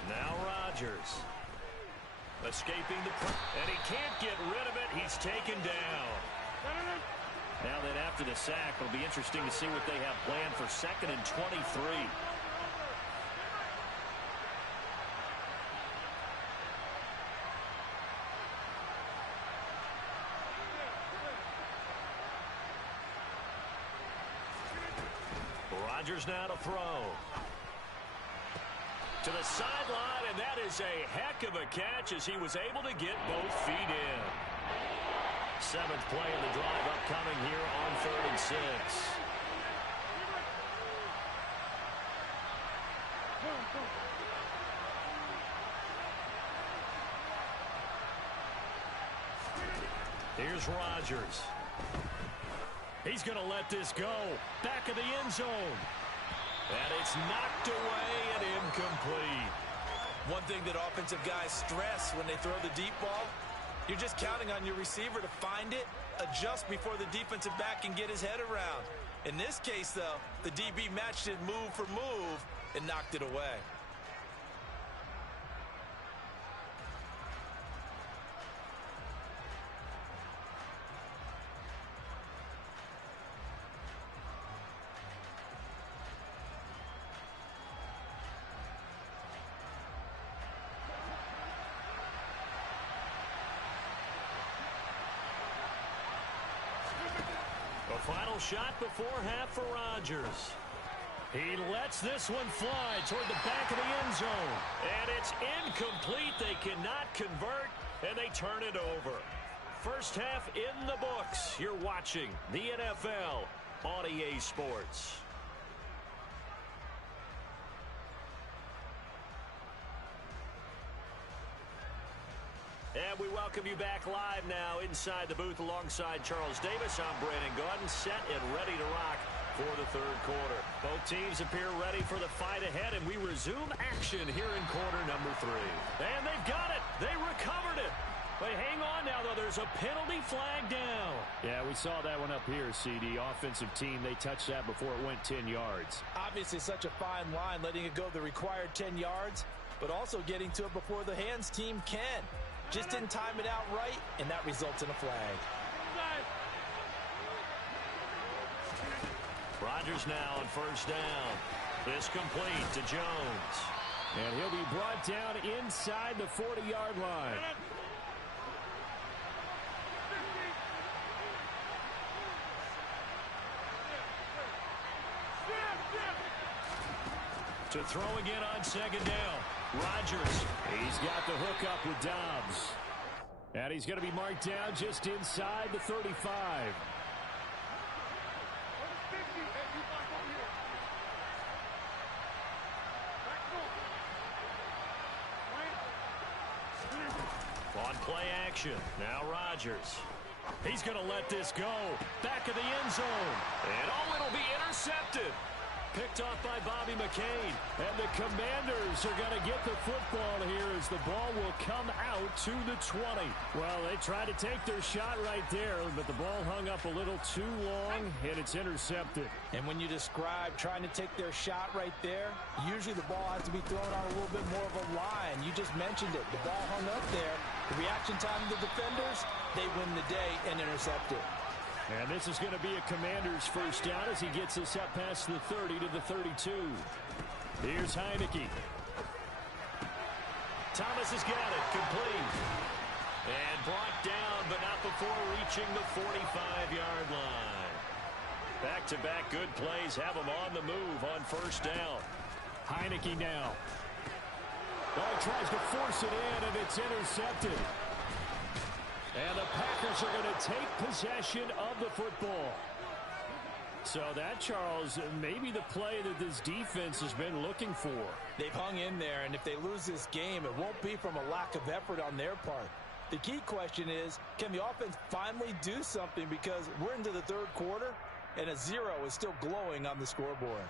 Now Rodgers. Escaping the and he can't get rid of it. He's taken down. Now then after the sack, it'll be interesting to see what they have planned for second and 23. Rodgers now to throw. To the sideline, and that is a heck of a catch as he was able to get both feet in. 7th play of the drive upcoming here on 3rd and 6. Here's Rodgers. He's going to let this go. Back of the end zone. And it's knocked away and incomplete. One thing that offensive guys stress when they throw the deep ball, you're just counting on your receiver to find it, adjust before the defensive back can get his head around. In this case, though, the DB matched it move for move and knocked it away. Final shot before half for Rodgers. He lets this one fly toward the back of the end zone. And it's incomplete. They cannot convert, and they turn it over. First half in the books. You're watching the NFL on EA Sports. And we welcome you back live now inside the booth alongside Charles Davis. I'm Brandon Gaudin, set and ready to rock for the third quarter. Both teams appear ready for the fight ahead, and we resume action here in quarter number 3. And they've got it. They recovered it. But hang on now, though. There's a penalty flag down. Yeah, we saw that one up here, CD. Offensive team, they touched that before it went 10 yards. Obviously such a fine line, letting it go the required 10 yards, but also getting to it before the hands team can. Just didn't time it out right, and that results in a flag. Rodgers now on first down. This complete to Jones. And he'll be brought down inside the 40-yard line. To throw again on second down. Rodgers. He's got the hook up with Dobbs. And he's going to be marked down just inside the 35. On play action. Now Rodgers. He's going to let this go. Back of the end zone. And it'll be intercepted. Picked off by Bobby McCain. And the Commanders are going to get the football here as the ball will come out to the 20. Well, they tried to take their shot right there, but the ball hung up a little too long, and it's intercepted. And when you describe trying to take their shot right there, usually the ball has to be thrown on a little bit more of a line. You just mentioned it. The ball hung up there. The reaction time of the defenders, they win the day and intercept it. And this is going to be a Commander's first down as he gets us up past the 30 to the 32. Here's Heineke. Thomas has got it. Complete. And brought down, but not before reaching the 45-yard line. Back-to-back good plays have him on the move on first down. Heineke now. Oh, he tries to force it in, and it's intercepted. And the Packers are going to take possession of the football. So that, Charles, maybe the play that this defense has been looking for. They've hung in there, and if they lose this game, it won't be from a lack of effort on their part. The key question is, can the offense finally do something? Because we're into the third quarter, and a 0 is still glowing on the scoreboard.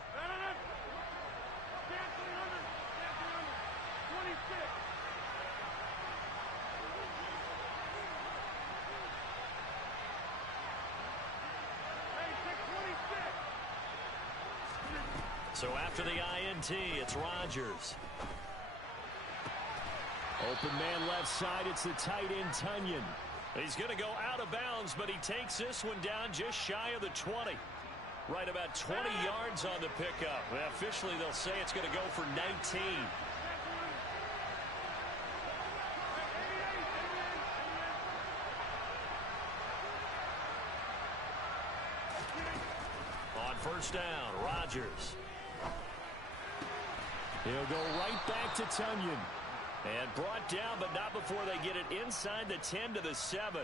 So after the INT, it's Rodgers. Open man left side, it's the tight end, Tunyon. He's going to go out of bounds, but he takes this one down just shy of the 20. Right about 20 yards on the pickup. Officially, they'll say it's going to go for 19. On first down, Rodgers. He'll go right back to Tunyon. And brought down, but not before they get it inside the 10 to the 7.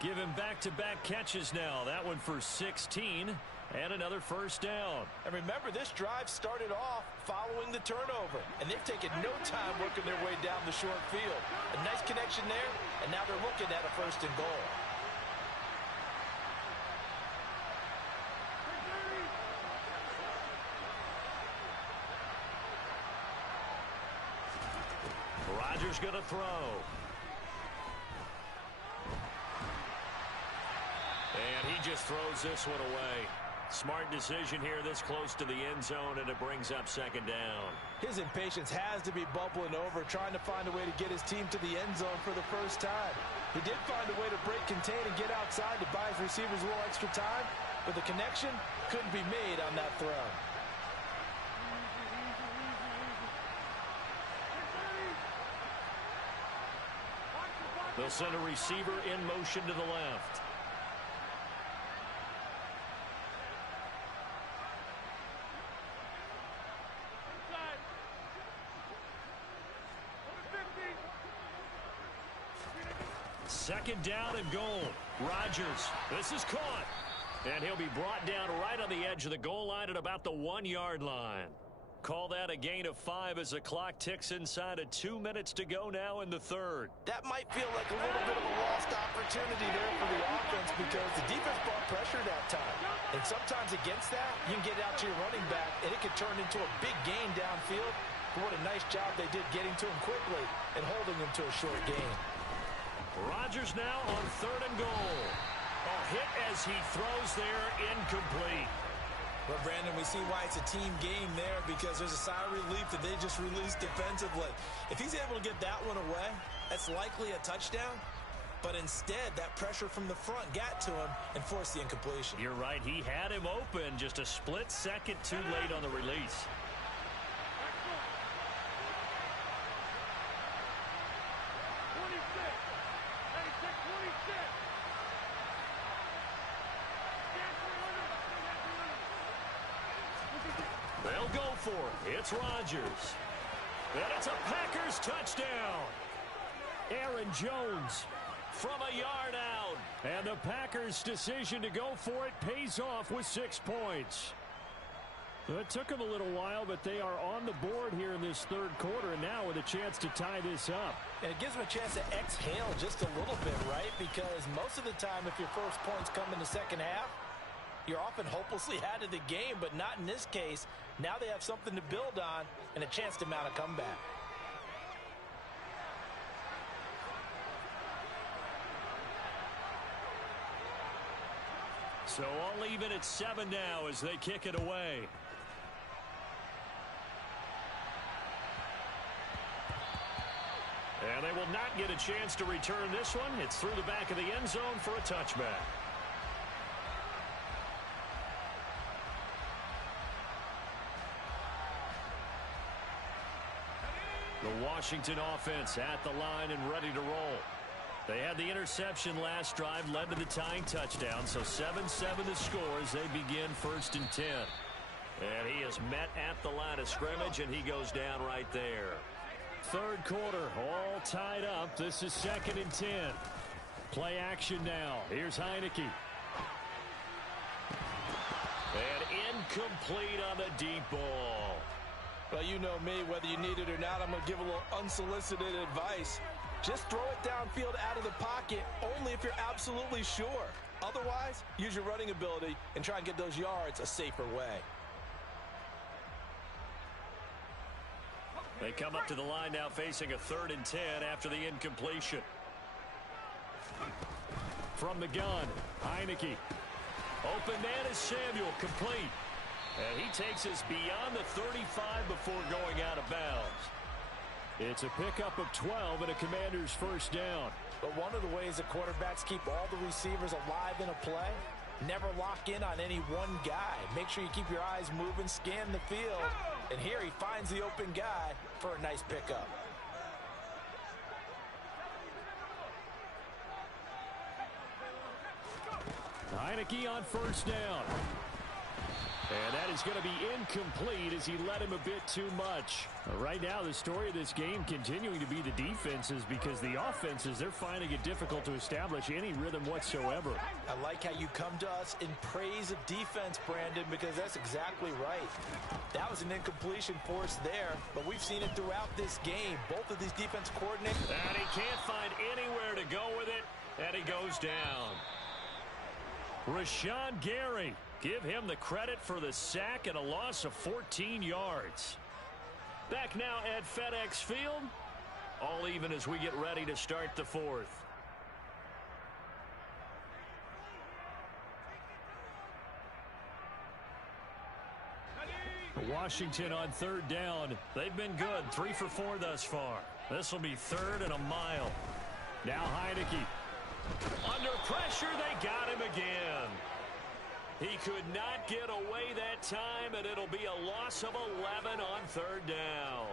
Give him back-to-back catches now. That one for 16 and another first down. And remember, this drive started off following the turnover, and they've taken no time working their way down the short field. A nice connection there, and now they're looking at a first and goal. Rodgers going to throw. And he just throws this one away. Smart decision here this close to the end zone, and it brings up second down. His impatience has to be bubbling over, trying to find a way to get his team to the end zone for the first time. He did find a way to break contain and get outside to buy his receivers a little extra time, but the connection couldn't be made on that throw. They'll send a receiver in motion to the left. Second down and goal. Rodgers, this is caught. And he'll be brought down right on the edge of the goal line at about the 1-yard line. Call that a gain of 5 as the clock ticks inside of 2 minutes to go now in the third. That might feel like a little bit of a lost opportunity there for the offense because the defense brought pressure that time. And sometimes against that, you can get out to your running back, and it could turn into a big gain downfield. But what a nice job they did getting to him quickly and holding him to a short gain. Rodgers now on 3rd and goal. A hit as he throws there, incomplete. Well, Brandon, we see why it's a team game there because there's a sigh of relief that they just released defensively. If he's able to get that one away, that's likely a touchdown. But instead, that pressure from the front got to him and forced the incompletion. You're right. He had him open just a split second too late on the release. They'll go for it. It's Rodgers. And it's a Packers touchdown. Aaron Jones from a yard out. And the Packers' decision to go for it pays off with 6 points. It took them a little while, but they are on the board here in this third quarter, and now with a chance to tie this up. And it gives them a chance to exhale just a little bit, right? Because most of the time, if your first points come in the second half, you're often hopelessly out of the game, but not in this case. Now they have something to build on and a chance to mount a comeback. So all even at 7 now as they kick it away. And they will not get a chance to return this one. It's through the back of the end zone for a touchback. The Washington offense at the line and ready to roll. They had the interception last drive, led to the tying touchdown, so 7-7 the score as they begin 1st and 10. And he is met at the line of scrimmage, and he goes down right there. Third quarter, all tied up. This is 2nd and 10. Play action now. Here's Heineke. And incomplete on the deep ball. Well, you know me, whether you need it or not, I'm going to give a little unsolicited advice. Just throw it downfield out of the pocket only if you're absolutely sure. Otherwise, use your running ability and try and get those yards a safer way. They come up to the line now facing a 3rd and 10 after the incompletion. From the gun, Heineke. Open man is Samuel, complete. And he takes us beyond the 35 before going out of bounds. It's a pickup of 12 and a Commander's first down. But one of the ways that quarterbacks keep all the receivers alive in a play, never lock in on any one guy. Make sure you keep your eyes moving, scan the field. And here he finds the open guy for a nice pickup. Heineke on first down. And that is going to be incomplete as he led him a bit too much. Right now, the story of this game continuing to be the defenses because the offenses, they're finding it difficult to establish any rhythm whatsoever. I like how you come to us in praise of defense, Brandon, because that's exactly right. That was an incompletion forced there, but we've seen it throughout this game. Both of these defense coordinators. And he can't find anywhere to go with it, and he goes down. Rashawn Gary. Give him the credit for the sack and a loss of 14 yards. Back now at FedEx Field. All even as we get ready to start the 4th. Washington on 3rd down. They've been good. 3 for 4 thus far. This will be 3rd and a mile. Now Heineke. Under pressure, they got him again. He could not get away that time, and it'll be a loss of 11 on 3rd down.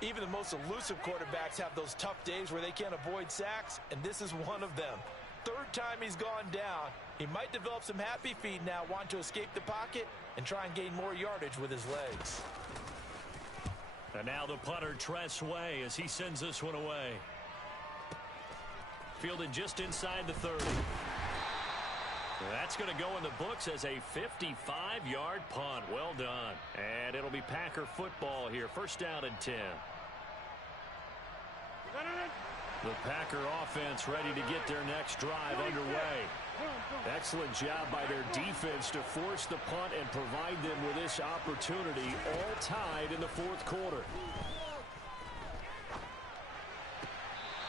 Even the most elusive quarterbacks have those tough days where they can't avoid sacks, and this is one of them. 3rd time he's gone down. He might develop some happy feet now, want to escape the pocket and try and gain more yardage with his legs. And now the punter, Tress Way, as he sends this one away. Fielded just inside the 30. That's going to go in the books as a 55-yard punt. Well done. And it'll be Packer football here. First down and 10. The Packer offense ready to get their next drive underway. Excellent job by their defense to force the punt and provide them with this opportunity, all tied in the fourth quarter.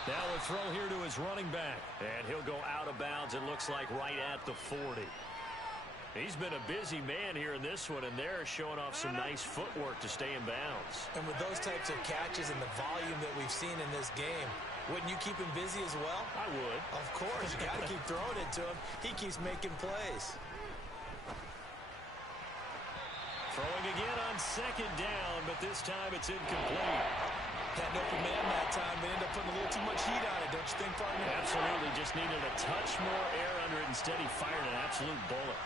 Now a throw here to his running back. And he'll go out of bounds, it looks like, right at the 40. He's been a busy man here in this one, and they're showing off some nice footwork to stay in bounds. And with those types of catches and the volume that we've seen in this game, wouldn't you keep him busy as well? I would. Of course. You got to keep throwing it to him. He keeps making plays. Throwing again on second down, but this time it's incomplete. Had an open man that time. They ended up putting a little too much heat on it, don't you think, partner? Absolutely. Just needed a touch more air under it. Instead, he fired an absolute bullet.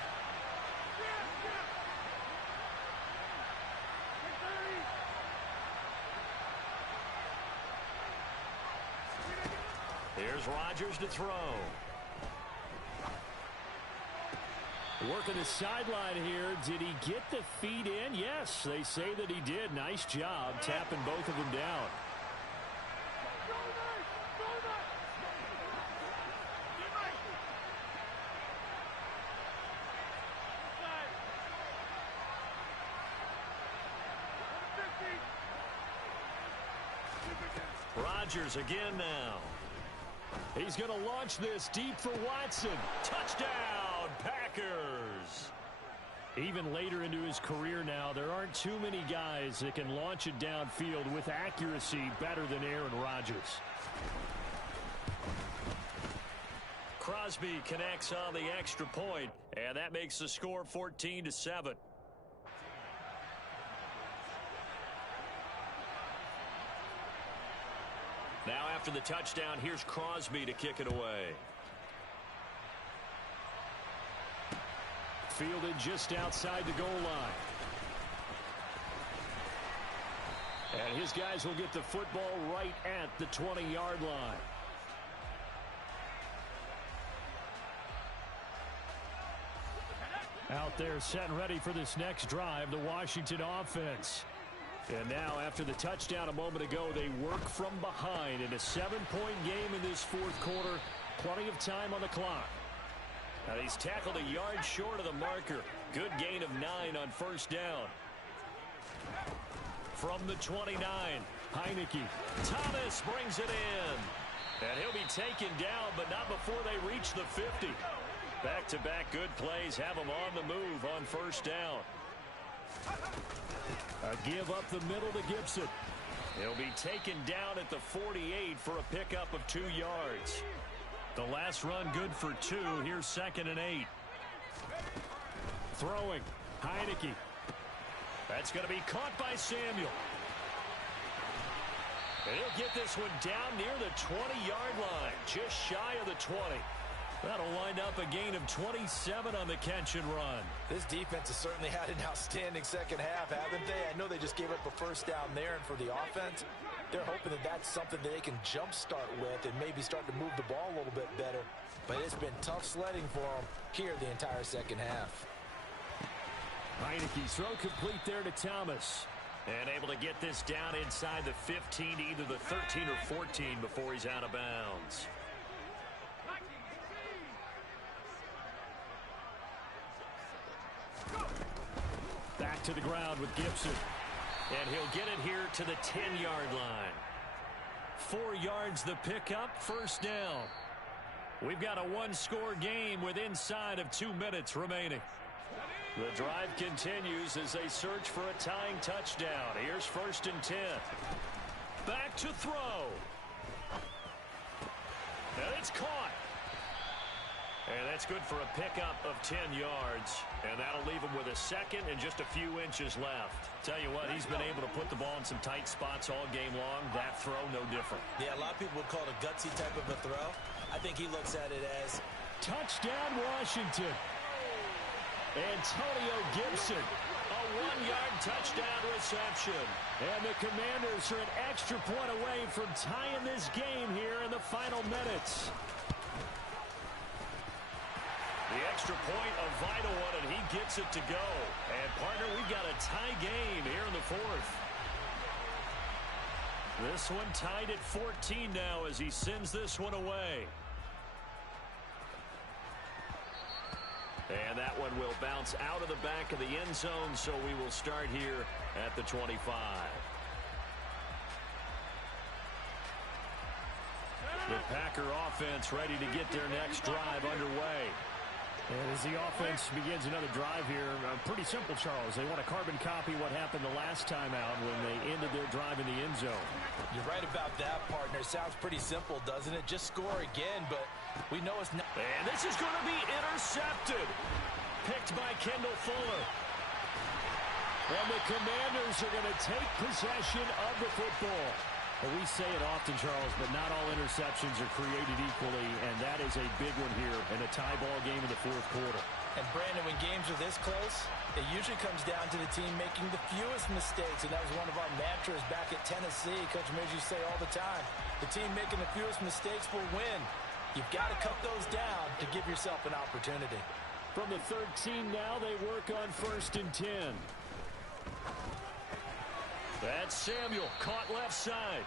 Here's Rodgers to throw. Working the sideline here. Did he get the feet in? Yes, they say that he did. Nice job tapping both of them down. Rodgers again now. He's going to launch this deep for Watson. Touchdown, Packers! Even later into his career now, there aren't too many guys that can launch it downfield with accuracy better than Aaron Rodgers. Crosby connects on the extra point, and that makes the score 14-7. Now after the touchdown, here's Crosby to kick it away. Fielded just outside the goal line. And his guys will get the football right at the 20-yard line. Out there set and ready for this next drive, the Washington offense. And now, after the touchdown a moment ago, they work from behind in a 7-point game in this fourth quarter. Plenty of time on the clock. Now he's tackled a yard short of the marker. Good gain of 9 on first down. From the 29, Heineke. Thomas brings it in. And he'll be taken down, but not before they reach the 50. Back-to-back good plays have him on the move on first down. A give up the middle to Gibson. He'll be taken down at the 48 for a pickup of 2 yards. The last run good for 2. Here's 2nd and 8. Throwing. Heineke. That's going to be caught by Samuel. And he'll get this one down near the 20-yard line, just shy of the 20. That'll wind up a gain of 27 on the catch and run. This defense has certainly had an outstanding second half, haven't they? I know they just gave up a first down there, and for the offense, they're hoping that that's something that they can jumpstart with and maybe start to move the ball a little bit better. But it's been tough sledding for them here the entire second half. Heineke's throw complete there to Thomas. And able to get this down inside the 15 to either the 13 or 14 before he's out of bounds. Back to the ground with Gibson. And he'll get it here to the 10-yard line. 4 yards the pickup, first down. We've got a one-score game with inside of 2 minutes remaining. The drive continues as they search for a tying touchdown. Here's 1st and 10. Back to throw. And it's caught. And that's good for a pickup of 10 yards. And that'll leave him with a 2nd and just a few inches left. Tell you what, he's been able to put the ball in some tight spots all game long. That throw, no different. Yeah, a lot of people would call it a gutsy type of a throw. I think he looks at it as touchdown Washington. Antonio Gibson. A 1-yard touchdown reception. And the Commanders are an extra point away from tying this game here in the final minutes. The extra point, a vital one, and he gets it to go. And, partner, we've got a tie game here in the fourth. This one tied at 14 now as he sends this one away. And that one will bounce out of the back of the end zone, so we will start here at the 25. The Packer offense ready to get their next drive underway. And as the offense begins another drive here, pretty simple, Charles. They want to carbon copy what happened the last time out when they ended their drive in the end zone. You're right about that, partner. Sounds pretty simple, doesn't it? Just score again, but we know it's not. And this is going to be intercepted. Picked by Kendall Fuller. And the Commanders are going to take possession of the football. Well, we say it often, Charles, but not all interceptions are created equally, and that is a big one here in a tie ball game in the fourth quarter. And, Brandon, when games are this close, it usually comes down to the team making the fewest mistakes, and that was one of our mantras back at Tennessee. Coach Mills used to say all the time, the team making the fewest mistakes will win. You've got to cut those down to give yourself an opportunity. From the 13 now, they work on 1st and 10. That's Samuel, caught left side.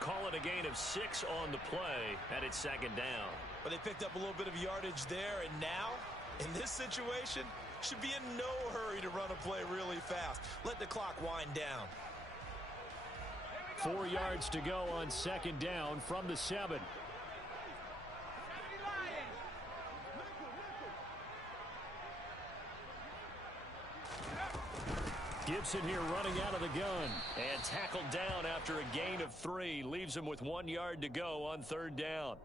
Call it a gain of 6 on the play, and it's 2nd down. But they picked up a little bit of yardage there, and now, in this situation, should be in no hurry to run a play really fast. Let the clock wind down. 4 yards to go on 2nd down from the 7. Gibson here running out of the gun. And tackled down after a gain of 3. Leaves him with 1 yard to go on 3rd down.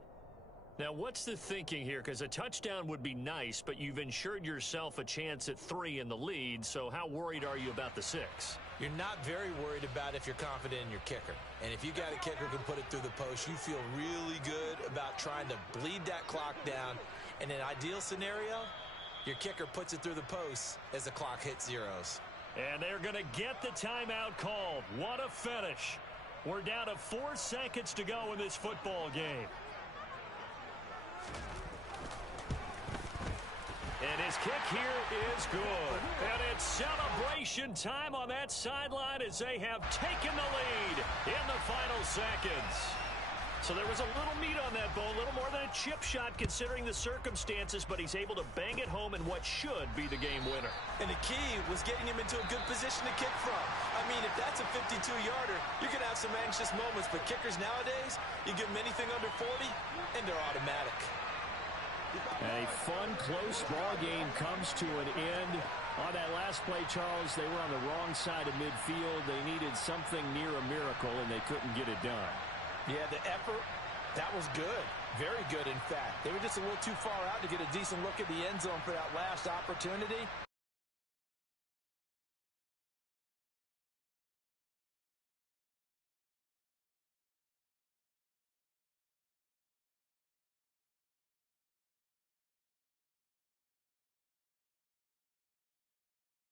Now, what's the thinking here? Because a touchdown would be nice, but you've ensured yourself a chance at 3 in the lead, so how worried are you about the 6? You're not very worried about if you're confident in your kicker. And if you got a kicker who can put it through the post, you feel really good about trying to bleed that clock down. In an ideal scenario, your kicker puts it through the post as the clock hits zeros. And they're going to get the timeout called. What a finish. We're down to 4 seconds to go in this football game. And his kick here is good. And it's celebration time on that sideline as they have taken the lead in the final seconds. So there was a little meat on that bone, a little more than a chip shot considering the circumstances, but he's able to bang it home in what should be the game winner. And the key was getting him into a good position to kick from. I mean, if that's a 52-yarder, you're going to have some anxious moments, but kickers nowadays, you give them anything under 40, and they're automatic. A fun, close ball game comes to an end. On that last play, Charles, they were on the wrong side of midfield. They needed something near a miracle, and they couldn't get it done. Yeah, the effort, that was good. Very good, in fact. They were just a little too far out to get a decent look at the end zone for that last opportunity.